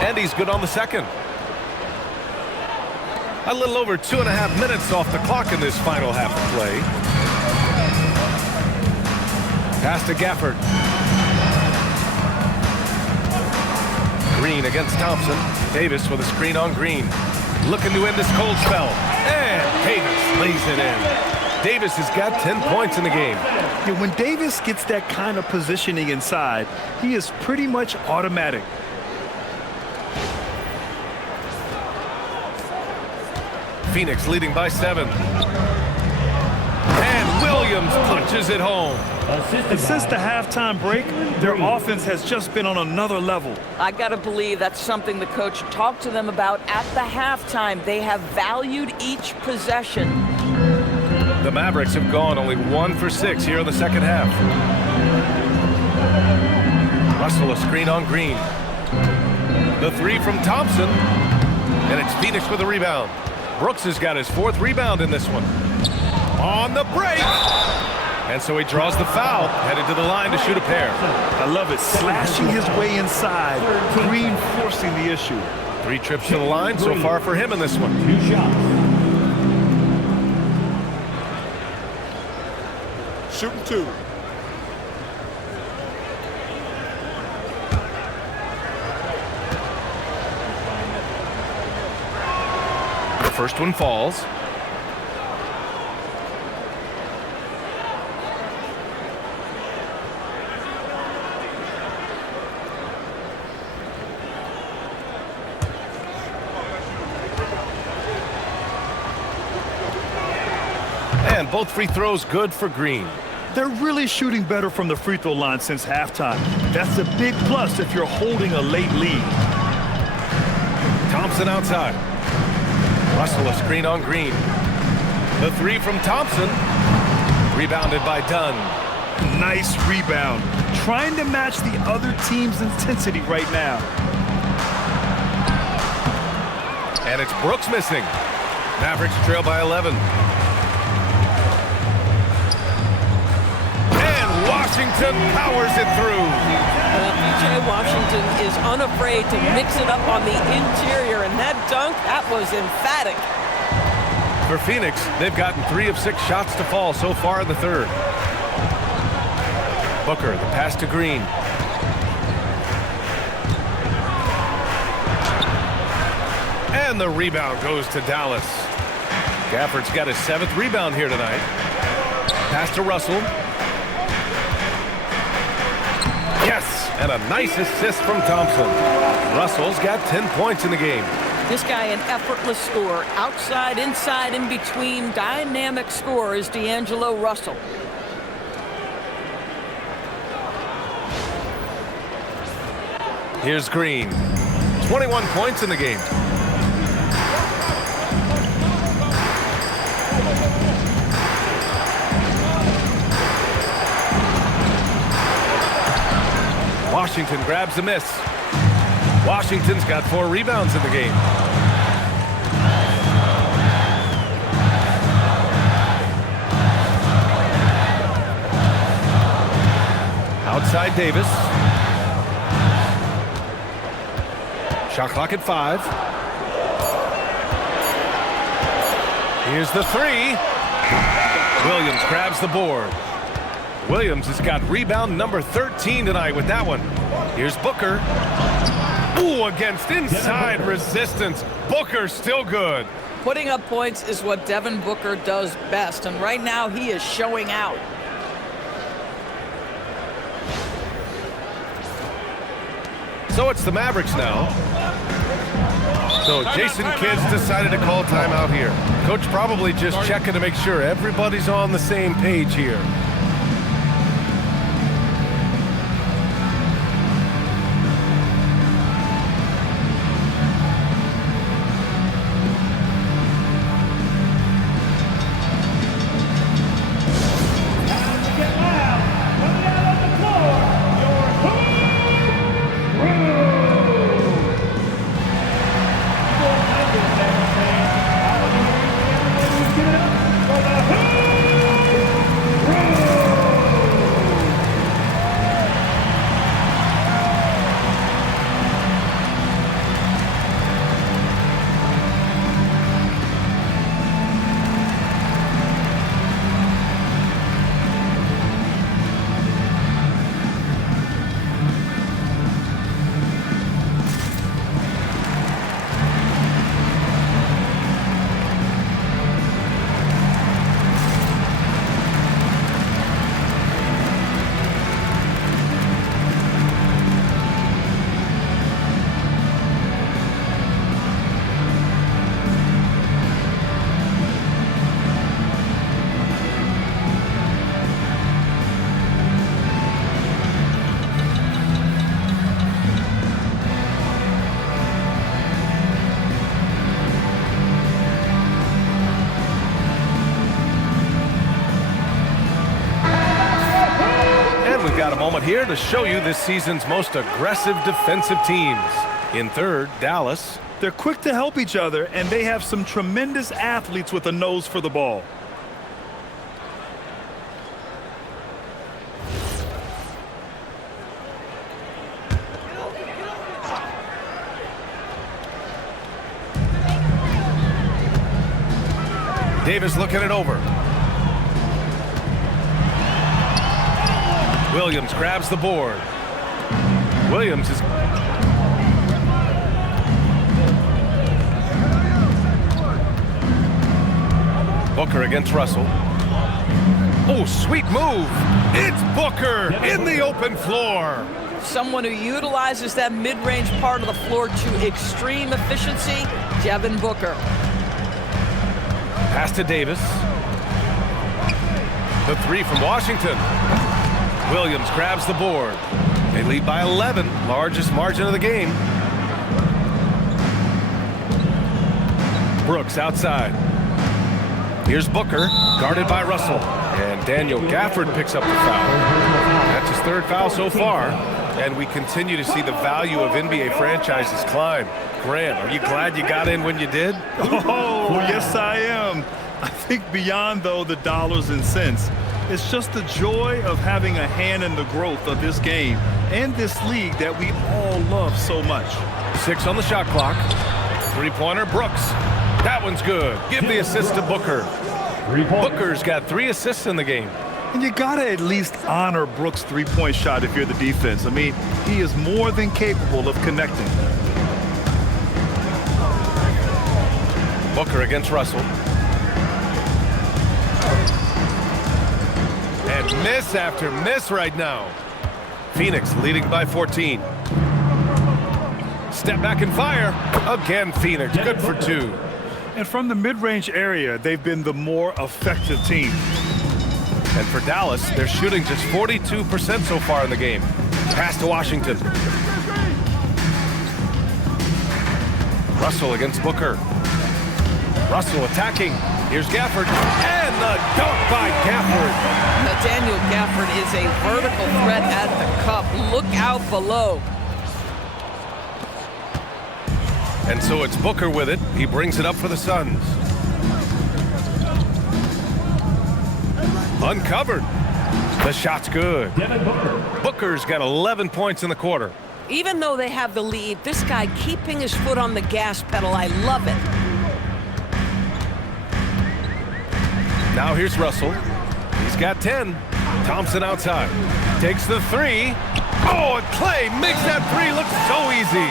And he's good on the second. A little over 2.5 minutes off the clock in this final half of play. Pass to Gafford. Green against Thompson. Davis with a screen on Green. Looking to end this cold spell. And Davis lays it in. Davis has got 10 points in the game. Yeah, when Davis gets that kind of positioning inside, he is pretty much automatic. Phoenix leading by 7. And Williams punches it home. And since the halftime break, their offense has just been on another level. I got to believe that's something the coach talked to them about at the halftime. They have valued each possession. The Mavericks have gone only 1 for 6 here in the second half. Russell a screen on Green. The 3 from Thompson. And it's Phoenix with a rebound. Brooks has got his 4th rebound in this one. On the break! And so he draws the foul, headed to the line to shoot a pair. I love it. Slashing his way inside. Green forcing the issue. 3 trips to the line so far for him in this one. 2 shots. Shooting 2. The first one falls. And both free throws good for Green. They're really shooting better from the free throw line since halftime. That's a big plus if you're holding a late lead. Thompson outside. Russell a screen on Green. The 3 from Thompson. Rebounded by Dunn. Nice rebound. Trying to match the other team's intensity right now. And it's Brooks missing. Mavericks trail by 11. And Washington powers it through. PJ Washington is unafraid to mix it up on the interior, and that dunk, that was emphatic. For Phoenix, they've gotten 3 of 6 shots to fall so far in the third. Booker, the pass to Green. And the rebound goes to Dallas. Gafford's got his 7th rebound here tonight. Pass to Russell. Yes, and a nice assist from Thompson. Russell's got 10 points in the game. This guy, an effortless scorer. Outside, inside, in between. Dynamic scorer is D'Angelo Russell. Here's Green. 21 points in the game. Washington grabs the miss. Washington's got 4 rebounds in the game. Outside Davis. Shot clock at 5. Here's the 3. Williams grabs the board. Williams has got rebound number 13 tonight with that one. Here's Booker. Ooh, against inside resistance. Booker still good. Putting up points is what Devin Booker does best, and right now he is showing out. So it's the Mavericks now. So Jason Kidd's decided to call timeout here. Coach probably just checking to make sure everybody's on the same page here. Got a moment here to show you this season's most aggressive defensive teams. In third, Dallas. They're quick to help each other, and they have some tremendous athletes with a nose for the ball. Davis looking it over. Williams grabs the board. Williams is... Booker against Russell. Oh, sweet move. It's Booker in the open floor. Someone who utilizes that mid-range part of the floor to extreme efficiency, Devin Booker. Pass to Davis. The three from Washington. Williams grabs the board. They lead by 11, largest margin of the game. Brooks outside. Here's Booker, guarded by Russell. And Daniel Gafford picks up the foul. That's his third foul so far. And we continue to see the value of NBA franchises climb. Grant, are you glad you got in when you did? Oh, yes, I am. I think beyond, though, the dollars and cents, it's just the joy of having a hand in the growth of this game and this league that we all love so much. 6 on the shot clock. Three-pointer, Brooks. That one's good. Give the assist to Booker. Booker's got 3 assists in the game. And you got to at least honor Brooks' three-point shot if you're the defense. I mean, he is more than capable of connecting. Booker against Russell. And miss after miss right now. Phoenix leading by 14. Step back and fire. Again, Phoenix. Good for 2. And from the mid-range area, they've been the more effective team. And for Dallas, they're shooting just 42% so far in the game. Pass to Washington. Russell against Booker. Russell attacking. Here's Gafford. And the dunk by Gafford. Nathaniel Gafford is a vertical threat at the cup. Look out below. And so it's Booker with it. He brings it up for the Suns. Uncovered. The shot's good. Booker's got 11 points in the quarter. Even though they have the lead, this guy keeping his foot on the gas pedal, I love it. Now here's Russell. He's got 10. Thompson outside. Takes the 3. Oh, and Clay makes that 3 look so easy.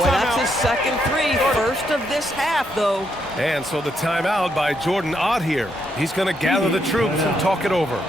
Boy, that's his second three. First of this half, though. And so the timeout by Jordan Ott here. He's going to gather the troops and talk it over.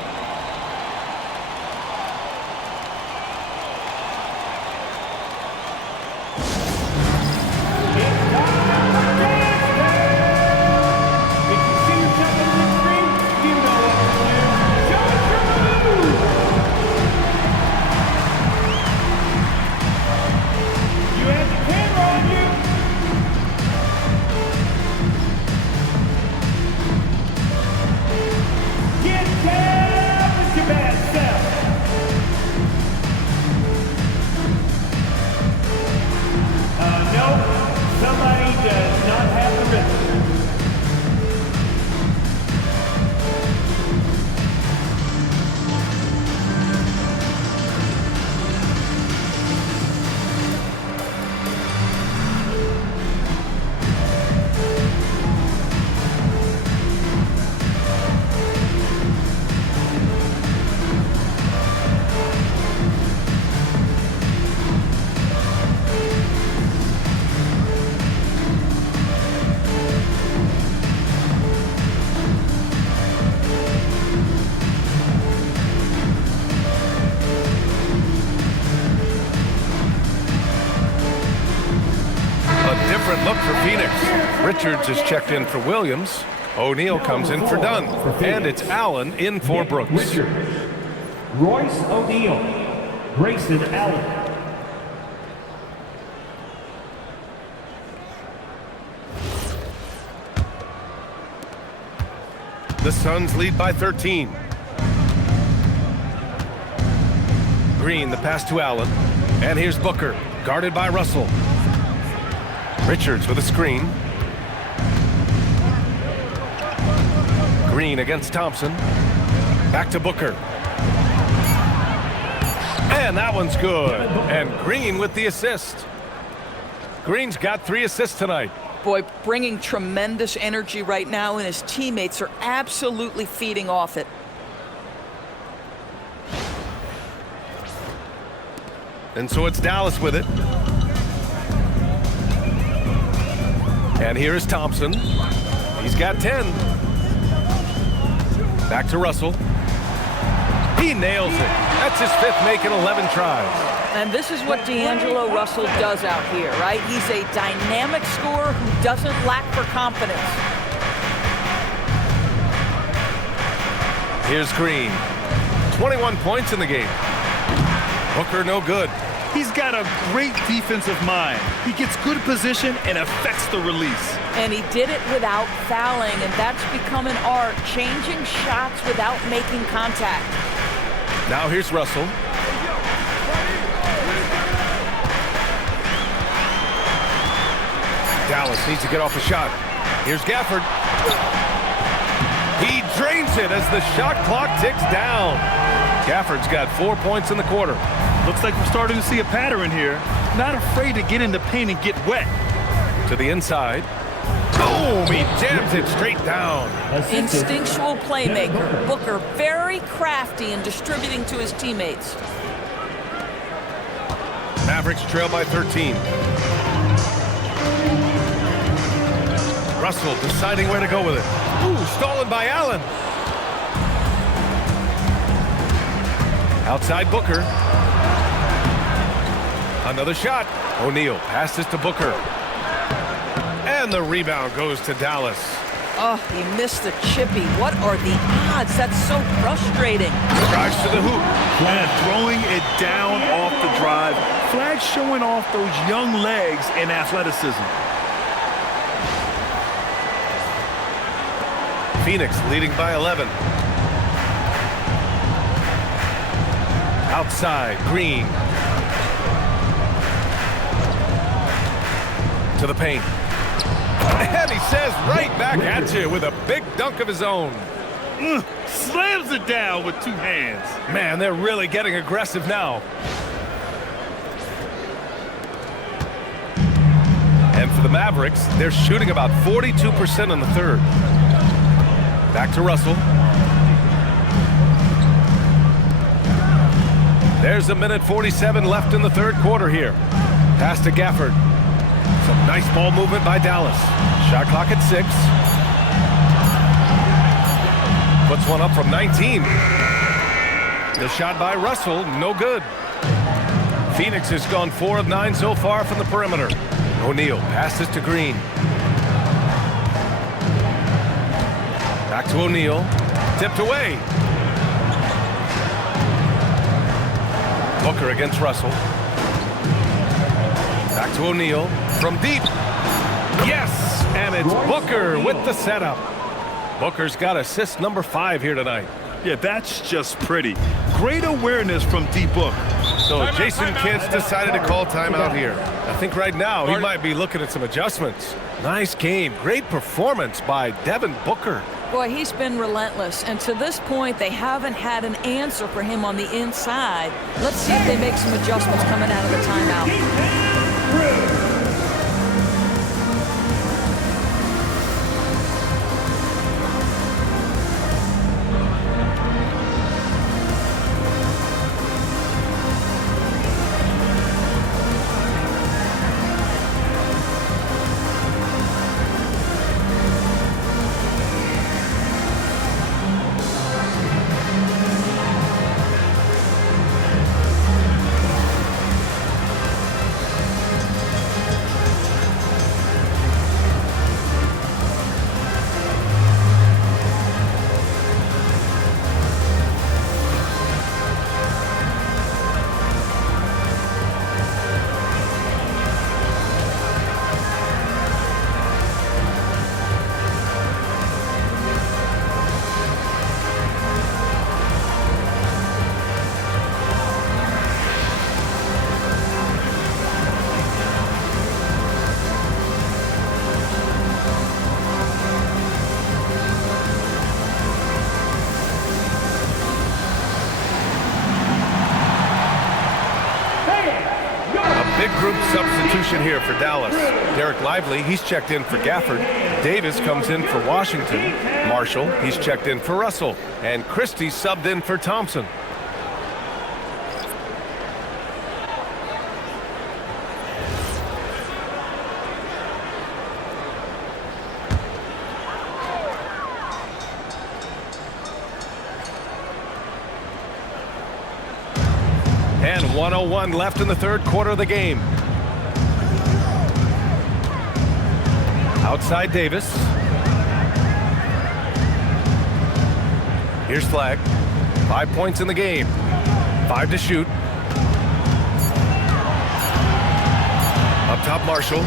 Look for Phoenix. Richards is checked in for Williams. O'Neal comes in for Dunn. And it's Allen in for Brooks. Richards, Royce O'Neal, Grayson Allen. The Suns lead by 13. Green, the pass to Allen. And here's Booker, guarded by Russell. Richards with a screen. Green against Thompson. Back to Booker. And that one's good. And Green with the assist. Green's got 3 assists tonight. Boy, bringing tremendous energy right now, and his teammates are absolutely feeding off it. And so it's Dallas with it. And here is Thompson. He's got 10. Back to Russell. He nails it. That's his 5th, making 11 tries. And this is what D'Angelo Russell does out here, right? He's a dynamic scorer who doesn't lack for confidence. Here's Green. 21 points in the game. Booker no good. He's got a great defensive mind. He gets good position and affects the release. And he did it without fouling, and that's become an art, changing shots without making contact. Now here's Russell. Dallas needs to get off a shot. Here's Gafford. He drains it as the shot clock ticks down. Gafford's got 4 points in the quarter. Looks like we're starting to see a pattern here. Not afraid to get in the paint and get wet. To the inside. Boom! He jams it straight down. Instinctual playmaker. Booker very crafty in distributing to his teammates. Mavericks trail by 13. Russell deciding where to go with it. Ooh, stolen by Allen. Outside Booker. Another shot. O'Neal passes to Booker. And the rebound goes to Dallas. Oh, he missed the chippy. What are the odds? That's so frustrating. Drives to the hoop. And throwing it down off the drive. Flagg showing off those young legs and athleticism. Phoenix leading by 11. Outside, Green. To the paint. And he says right back at you with a big dunk of his own. Slams it down with 2 hands. Man, they're really getting aggressive now. And for the Mavericks, they're shooting about 42% in the third. Back to Russell. There's a minute 47 left in the third quarter here. Pass to Gafford. Some nice ball movement by Dallas. Shot clock at 6. Puts one up from 19. The shot by Russell, no good. Phoenix has gone 4 of 9 so far from the perimeter. O'Neal passes to Green. Back to O'Neal. Tipped away. Booker against Russell. Back to O'Neal. From deep. Yes! And it's Booker with the setup. Booker's got assist number 5 here tonight. Yeah, that's just pretty. Great awareness from D-Book. So Jason Kidd's decided to call timeout here. I think right now he might be looking at some adjustments. Nice game. Great performance by Devin Booker. Boy, he's been relentless, and to this point, they haven't had an answer for him on the inside. Let's see if they make some adjustments coming out of the timeout. Big group substitution here for Dallas. Derek Lively, he's checked in for Gafford. Davis comes in for Washington. Marshall, he's checked in for Russell. And Christie subbed in for Thompson. And 1:01 left in the third quarter of the game. Outside Davis. Here's Flagg. 5 points in the game. 5 to shoot. Up top Marshall.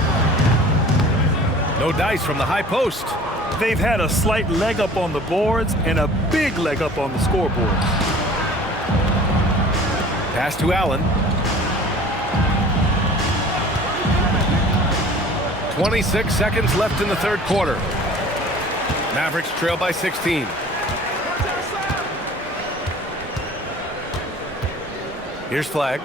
No dice from the high post. They've had a slight leg up on the boards and a big leg up on the scoreboard. Pass to Allen. 26 seconds left in the third quarter. Mavericks trail by 16. Here's Flagg.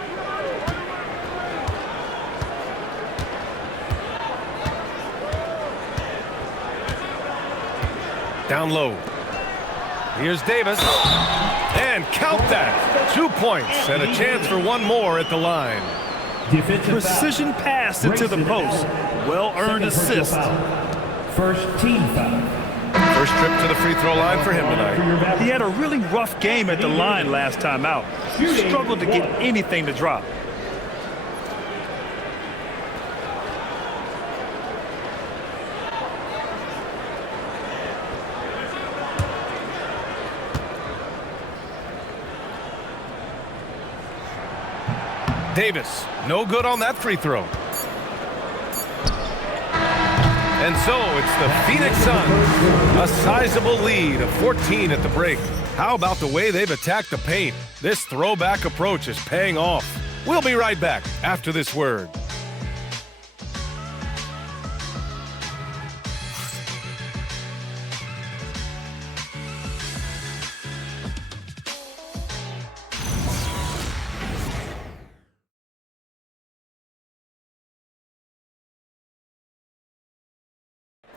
Down low. Here's Davis. And count that. 2 points and a chance for one more at the line. Precision pass into the post. Well-earned assist. First team foul. First trip to the free throw line for him tonight. He had a really rough game at the line last time out. He struggled to get anything to drop. Davis, no good on that free throw. And so it's the Phoenix Suns, a sizable lead of 14 at the break. How about the way they've attacked the paint? This throwback approach is paying off. We'll be right back after this word.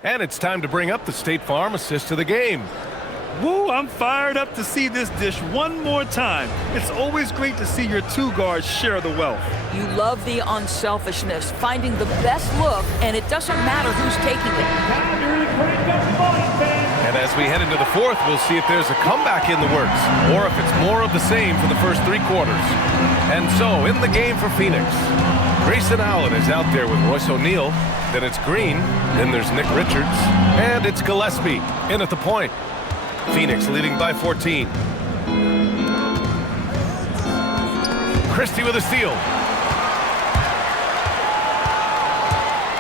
And it's time to bring up the State Farm assist of the game. Woo, I'm fired up to see this dish one more time. It's always great to see your two guards share the wealth. You love the unselfishness, finding the best look, and it doesn't matter who's taking it. And as we head into the fourth, we'll see if there's a comeback in the works or if it's more of the same for the first 3 quarters. And so, in the game for Phoenix, Grayson Allen is out there with Royce O'Neal. Then it's Green. Then there's Nick Richards. And it's Gillespie in at the point. Phoenix leading by 14. Christie with a steal.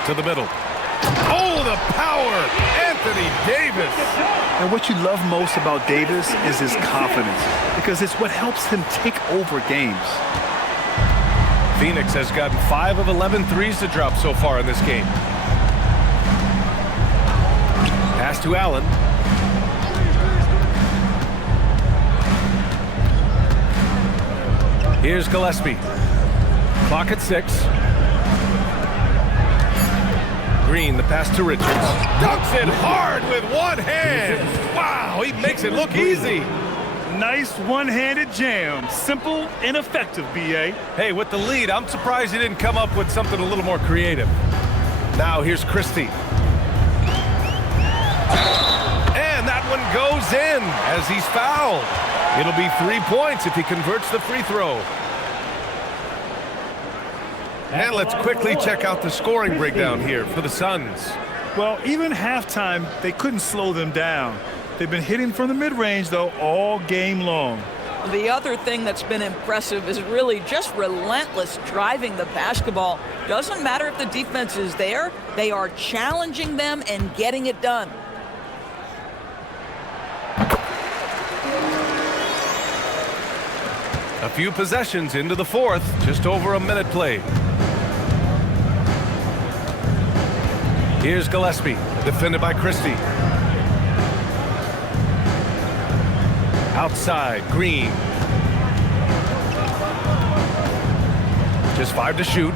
To the middle. Oh, the power! Anthony Davis! And what you love most about Davis is his confidence, because it's what helps him take over games. Phoenix has gotten 5 of 11 threes to drop so far in this game. Pass to Allen. Here's Gillespie. Clock at 6. Green, the pass to Richards. Dunks it hard with one hand. Wow, he makes it look easy. Nice one-handed jam. Simple and effective, B.A. Hey, with the lead, I'm surprised he didn't come up with something a little more creative. Now here's Christie. And that one goes in as he's fouled. It'll be 3 points if he converts the free throw. And let's quickly check out the scoring breakdown here for the Suns. Well, even halftime, they couldn't slow them down. They've been hitting from the mid-range, though, all game long. The other thing that's been impressive is really just relentless driving the basketball. Doesn't matter if the defense is there, they are challenging them and getting it done. A few possessions into the fourth, just over a minute played. Here's Gillespie, defended by Christie. Outside, Green. Just 5 to shoot.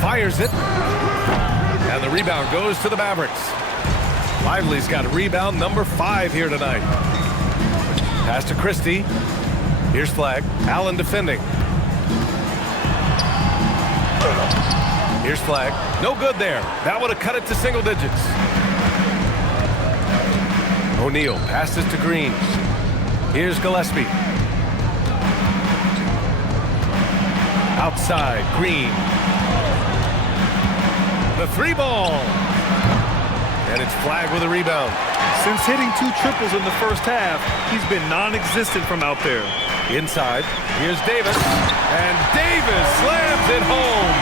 Fires it. And the rebound goes to the Mavericks. Lively's got rebound number 5 here tonight. Pass to Christie. Here's Flagg. Allen defending. Here's Flagg. No good there. That would have cut it to single digits. O'Neal passes to Green. Here's Gillespie. Outside, Green. The 3-ball. And it's Flagg with a rebound. Since hitting 2 triples in the first half, he's been non-existent from out there. Inside, here's Davis. And Davis slams it home.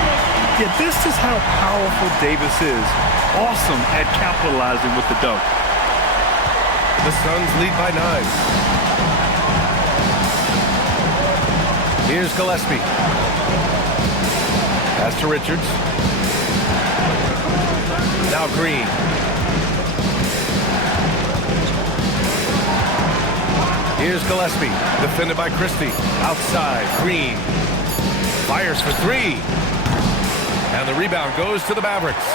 Yeah, this is how powerful Davis is. Awesome at capitalizing with the dunk. The Suns lead by 9. Here's Gillespie. Pass to Richards. Now Green. Here's Gillespie, defended by Christie. Outside, Green. Fires for 3. And the rebound goes to the Mavericks.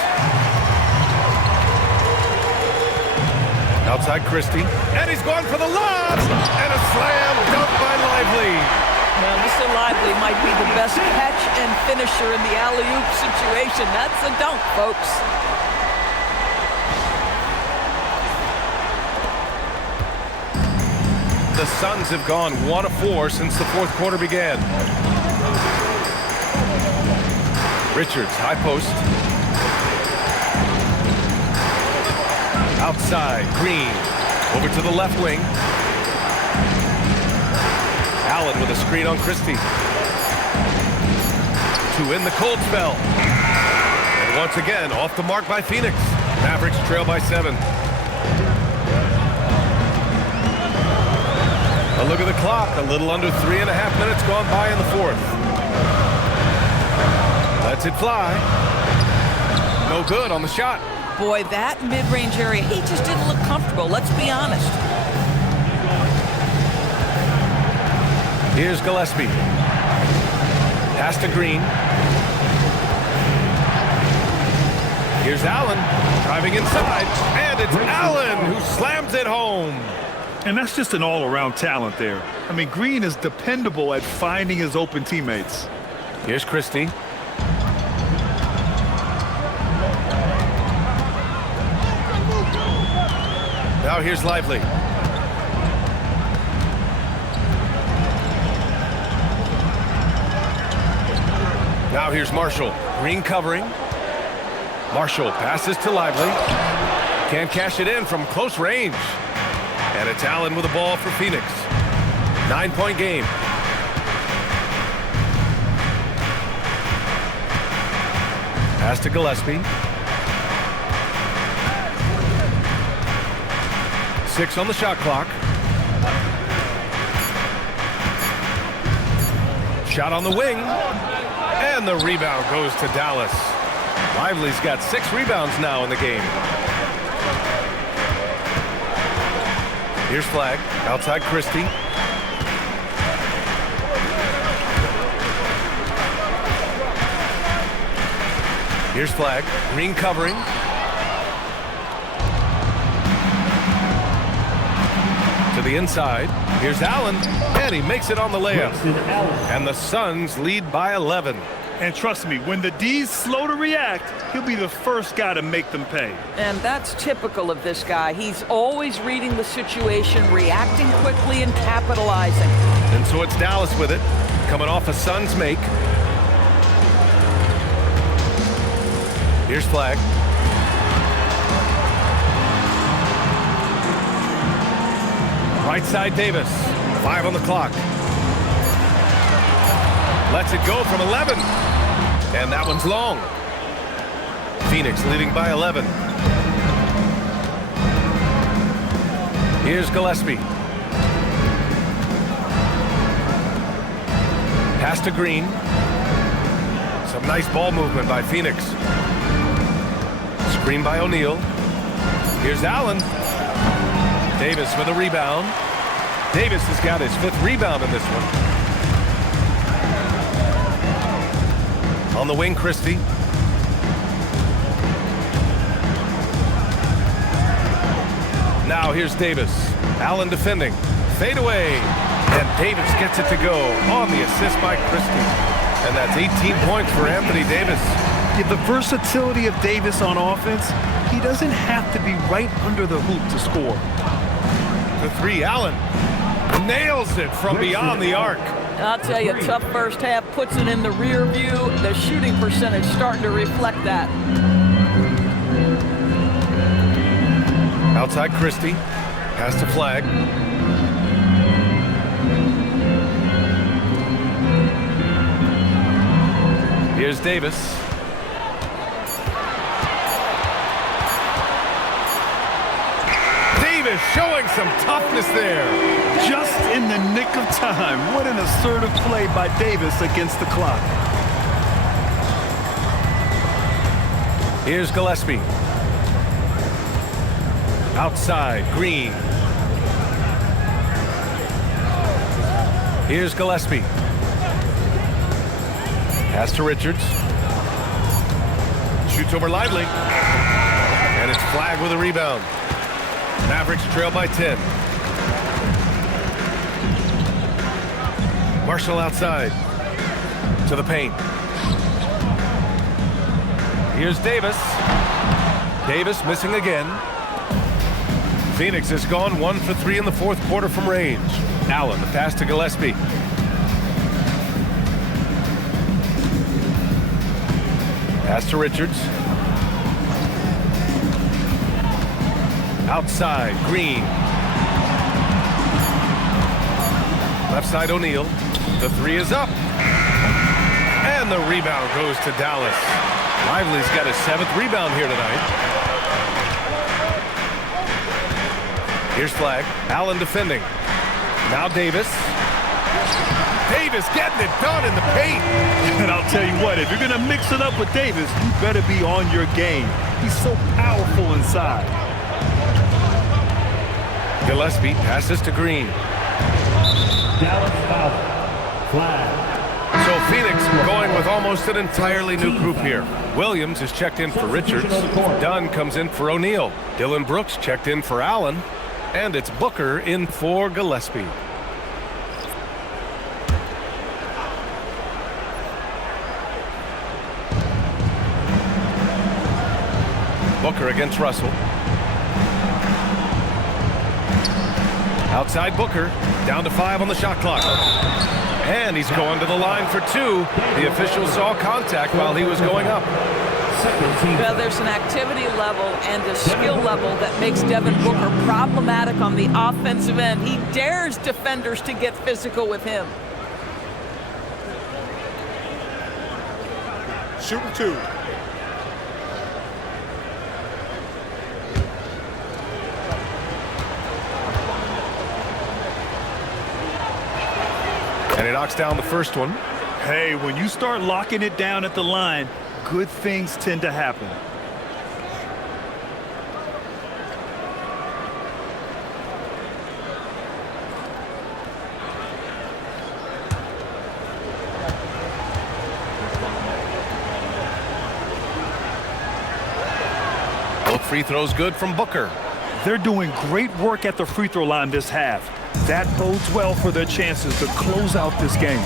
Outside Christie. And he's going for the lob! And a slam dunk by Lively. Now, Mr. Lively might be the best catch and finisher in the alley-oop situation. That's a dunk, folks. The Suns have gone 1 of 4 since the fourth quarter began. Richards, high post. Outside, Green. Over to the left wing. Allen with a screen on Christie. To end the cold spell. And once again, off the mark by Phoenix. Mavericks trail by 7. A look at the clock. A little under 3.5 minutes gone by in the fourth. Lets it fly. No good on the shot. Boy, that mid-range area, he just didn't look comfortable. Let's be honest. Here's Gillespie. Pass to Green. Here's Here's Allen driving inside, and it's Allen who slams it home. And that's just an all-around talent there. I mean, Green is dependable at finding his open teammates. Here's Christie. Now here's Lively. Now here's Marshall. Green covering. Marshall passes to Lively. Can't cash it in from close range. And it's Allen with the ball for Phoenix. 9-point game. Pass to Gillespie. 6 on the shot clock. Shot on the wing. And the rebound goes to Dallas. Lively's got 6 rebounds now in the game. Here's Flagg, outside Christie. Here's Flagg, Green covering. To the inside, here's Allen, and he makes it on the layup. And the Suns lead by 11. And trust me, when the D's slow to react, he'll be the first guy to make them pay. And that's typical of this guy. He's always reading the situation, reacting quickly, and capitalizing. And so it's Dallas with it, coming off a Suns make. Here's Flagg. Right side Davis. 5 on the clock. Lets it go from 11. And that one's long. Phoenix leading by 11. Here's Gillespie. Pass to Green. Some nice ball movement by Phoenix. Screen by O'Neal. Here's Allen. Davis with a rebound. Davis has got his 5th rebound in this one. On the wing, Christie. Now here's Davis. Allen defending. Fade away. And Davis gets it to go on the assist by Christie. And that's 18 points for Anthony Davis. Yeah, the versatility of Davis on offense, he doesn't have to be right under the hoop to score. The 3, Allen nails it from beyond the arc. I'll tell you, tough first half, puts it in the rear view. The shooting percentage starting to reflect that. Outside Christie. Pass to Flagg. Here's Davis. Davis showing some toughness there. Just in the nick of time. What an assertive play by Davis against the clock. Here's Gillespie. Outside, Green. Here's Gillespie. Pass to Richards. Shoots over Lively. And it's Flagg with a rebound. Mavericks trail by 10. Marshall outside. To the paint. Here's Davis. Davis missing again. Phoenix has gone 1 for 3 in the 4th quarter from range. Allen, the pass to Gillespie. Pass to Richards. Outside, Green. Left side, O'Neal. The 3 is up. And the rebound goes to Dallas. Lively's got his 7th rebound here tonight. Here's Flagg. Allen defending. Now Davis. Davis getting it done in the paint. And I'll tell you what, if you're going to mix it up with Davis, you better be on your game. He's so powerful inside. Gillespie passes to Green. Dallas foul. Flag. So Phoenix Going with almost an entirely new group here. Williams is checked in for Richards. Dunn comes in for O'Neal. Dillon Brooks checked in for Allen. And it's Booker in for Gillespie. Booker against Russell. Outside Booker, down to 5 on the shot clock. And he's going to the line for 2. The official saw contact while he was going up. Well, there's an activity level and a skill level that makes Devin Booker problematic on the offensive end. He dares defenders to get physical with him. Shooting 2. And he knocks down the first one. Hey, when you start locking it down at the line, good things tend to happen. Both free throws good from Booker. They're doing great work at the free throw line this half. That bodes well for their chances to close out this game.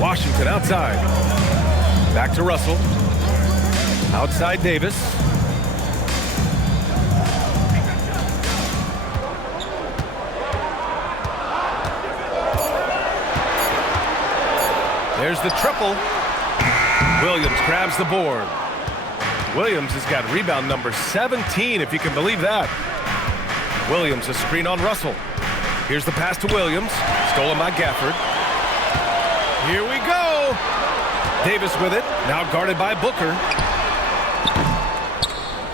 Washington outside. Back to Russell. Outside Davis. There's the triple. Williams grabs the board. Williams has got rebound number 17, if you can believe that. Williams a screen on Russell. Here's the pass to Williams. Stolen by Gafford. Here we go. Davis with it. Now guarded by Booker.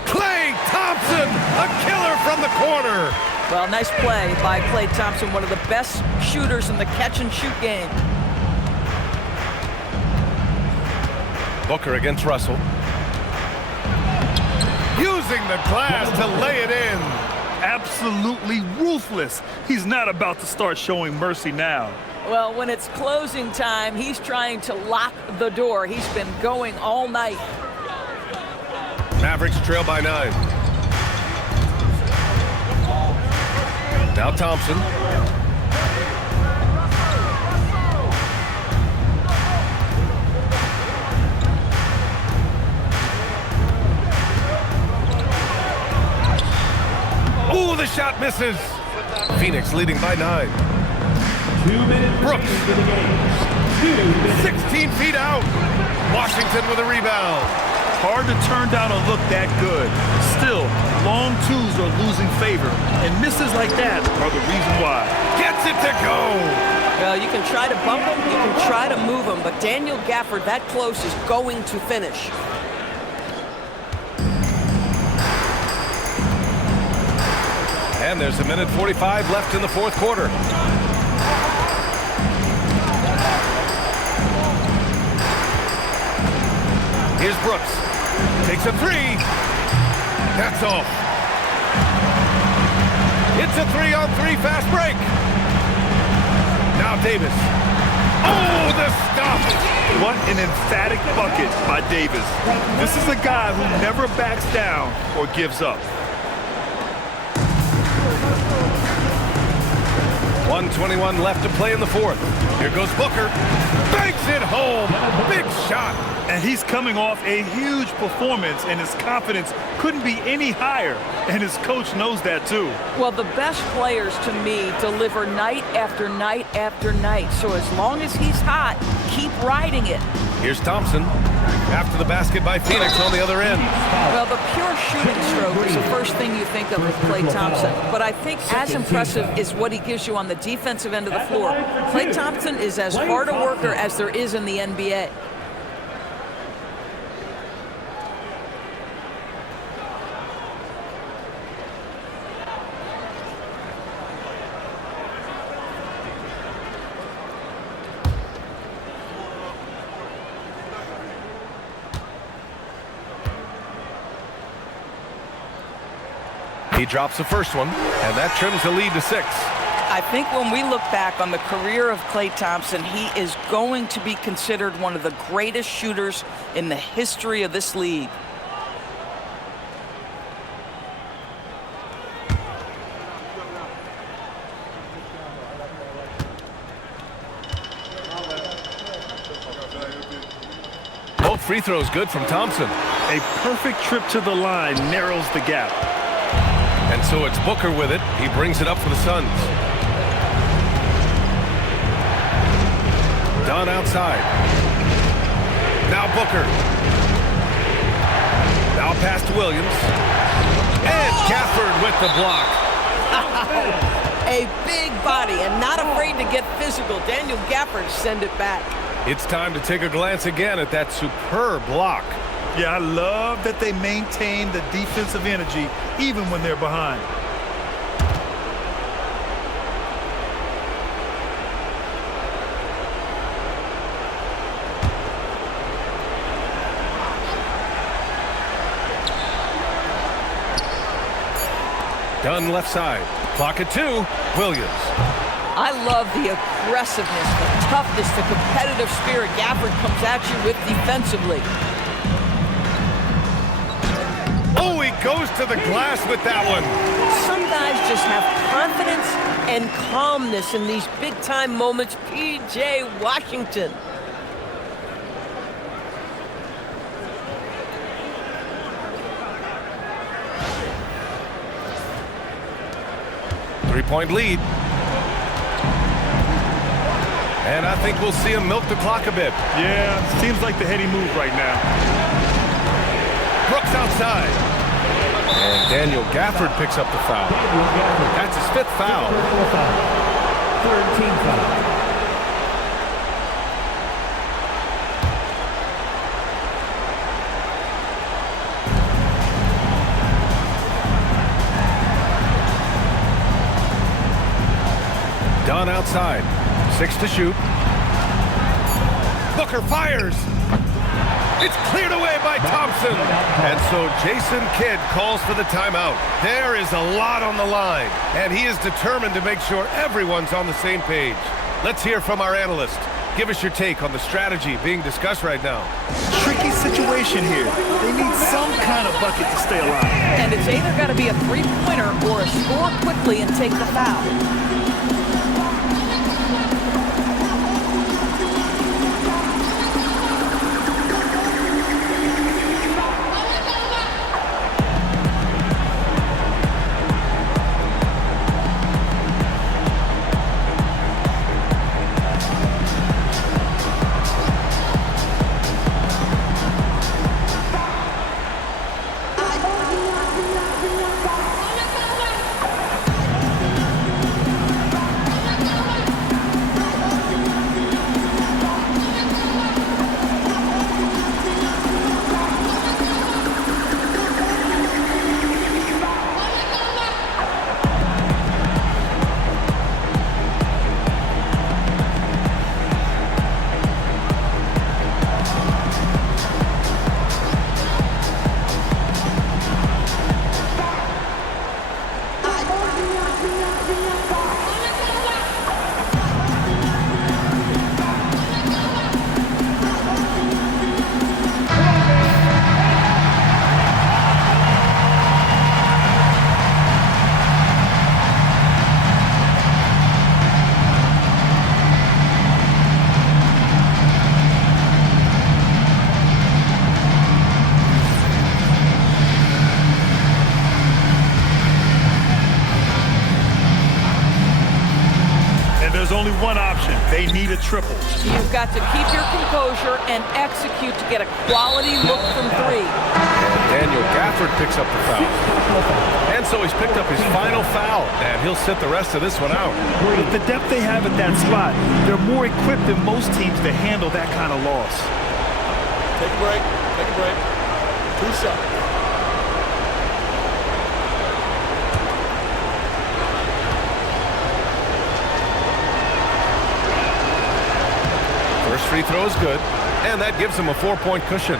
Klay Thompson, a killer from the corner. Well, nice play by Klay Thompson, one of the best shooters in the catch-and-shoot game. Booker against Russell. Using the glass to lay it in. Absolutely ruthless. He's not about to start showing mercy now. Well, when it's closing time, he's trying to lock the door. He's been going all night. Mavericks trail by 9. Now Thompson. Ooh, the shot misses. Phoenix leading by 9. 2 minutes. Brooks. 16 feet out. Washington with a rebound. Hard to turn down a look that good. Still, long twos are losing favor, and misses like that are the reason why. Gets it to go. Well, you can try to bump him, you can try to move him, but Daniel Gafford that close is going to finish. And there's 1:45 left in the fourth quarter. Here's Brooks. Takes a 3. That's all. It's a 3-on-3 fast break. Now Davis. Oh, the stop. What an emphatic bucket by Davis. This is a guy who never backs down or gives up. 1:21 left to play in the fourth. Here goes Booker. Banks it home. Big shot. And he's coming off a huge performance, and his confidence couldn't be any higher. And his coach knows that, too. Well, the best players, to me, deliver night after night after night. So as long as he's hot, keep riding it. Here's Thompson. After the basket by Phoenix on the other end. Well, the pure shooting stroke is the first thing you think of with Klay Thompson. But I think as impressive is what he gives you on the defensive end of the floor. Klay Thompson is as hard a worker as there is in the NBA. He drops the first one, and that trims the lead to 6. I think when we look back on the career of Klay Thompson, he is going to be considered one of the greatest shooters in the history of this league. Both free throws good from Thompson. A perfect trip to the line narrows the gap. And so it's Booker with it. He brings it up for the Suns. Dunn outside. Now Booker. Now pass to Williams. And Gafford with the block. A big body and not afraid to get physical. Daniel Gafford send it back. It's time to take a glance again at that superb block. Yeah, I love that they maintain the defensive energy even when they're behind. Dunn left side. Clock at 2. Williams. I love the aggressiveness, the toughness, the competitive spirit Gafford comes at you with defensively. Oh, he goes to the glass with that one. Some guys just have confidence and calmness in these big-time moments. P.J. Washington. Three-point lead. And I think we'll see him milk the clock a bit. Yeah, seems like the heady move right now. Brooks outside. And Daniel Gafford picks up the foul. That's his 5th foul. Third team foul. Dunn outside. 6 to shoot. Booker fires. It's cleared away by Thompson. And so Jason Kidd calls for the timeout. There is a lot on the line, and he is determined to make sure everyone's on the same page. Let's hear from our analyst. Give us your take on the strategy being discussed right now. Tricky situation here. They need some kind of bucket to stay alive. And it's either got to be a three-pointer or a score quickly and take the foul. There's only one option. They need a triple. You've got to keep your composure and execute to get a quality look from 3. Daniel Gafford picks up the foul. And so he's picked up his final foul, and he'll sit the rest of this one out. With the depth they have at that spot, they're more equipped than most teams to handle that kind of loss. Take a break. Take a break. 2 shots. First free throw is good, and that gives him a 4-point cushion.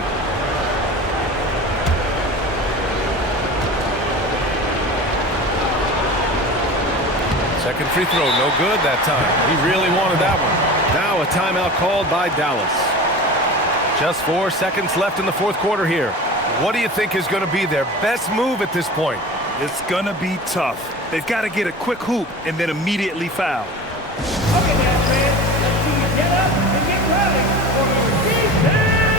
Second free throw, no good that time. He really wanted that one. Now a timeout called by Dallas. Just 4 seconds left in the fourth quarter here. What do you think is going to be their best move at this point? It's going to be tough. They've got to get a quick hoop and then immediately foul. Okay, now, man, let's see you get up and get ready for your defense crew.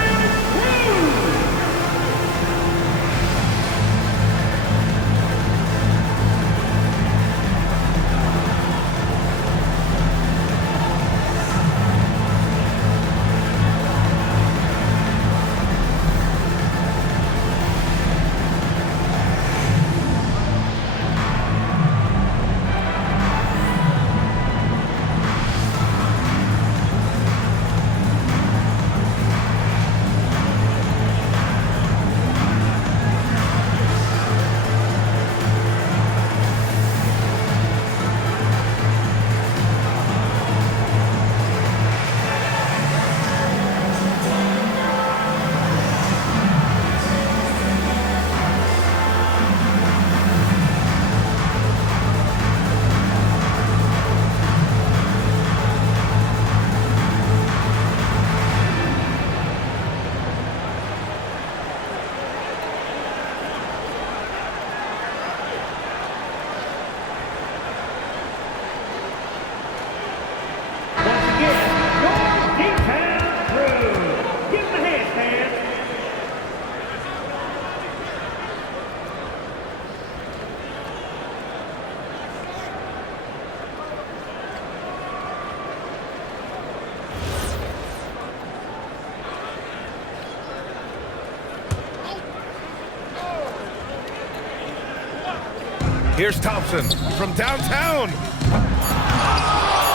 Here's Thompson from downtown.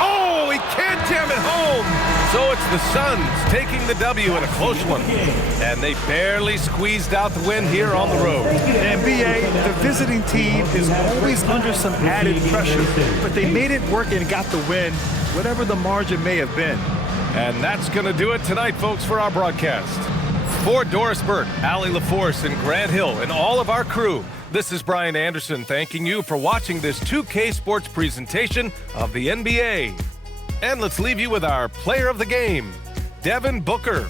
Oh, he can't jam it home. So it's the Suns taking the W in a close one. And they barely squeezed out the win here on the road. And BA, the visiting team is always under some added pressure, but they made it work and got the win, whatever the margin may have been. And that's going to do it tonight, folks, for our broadcast. For Doris Burke, Allie LaForce, and Grant Hill, and all of our crew, this is Brian Anderson thanking you for watching this 2K Sports presentation of the NBA. And let's leave you with our player of the game, Devin Booker.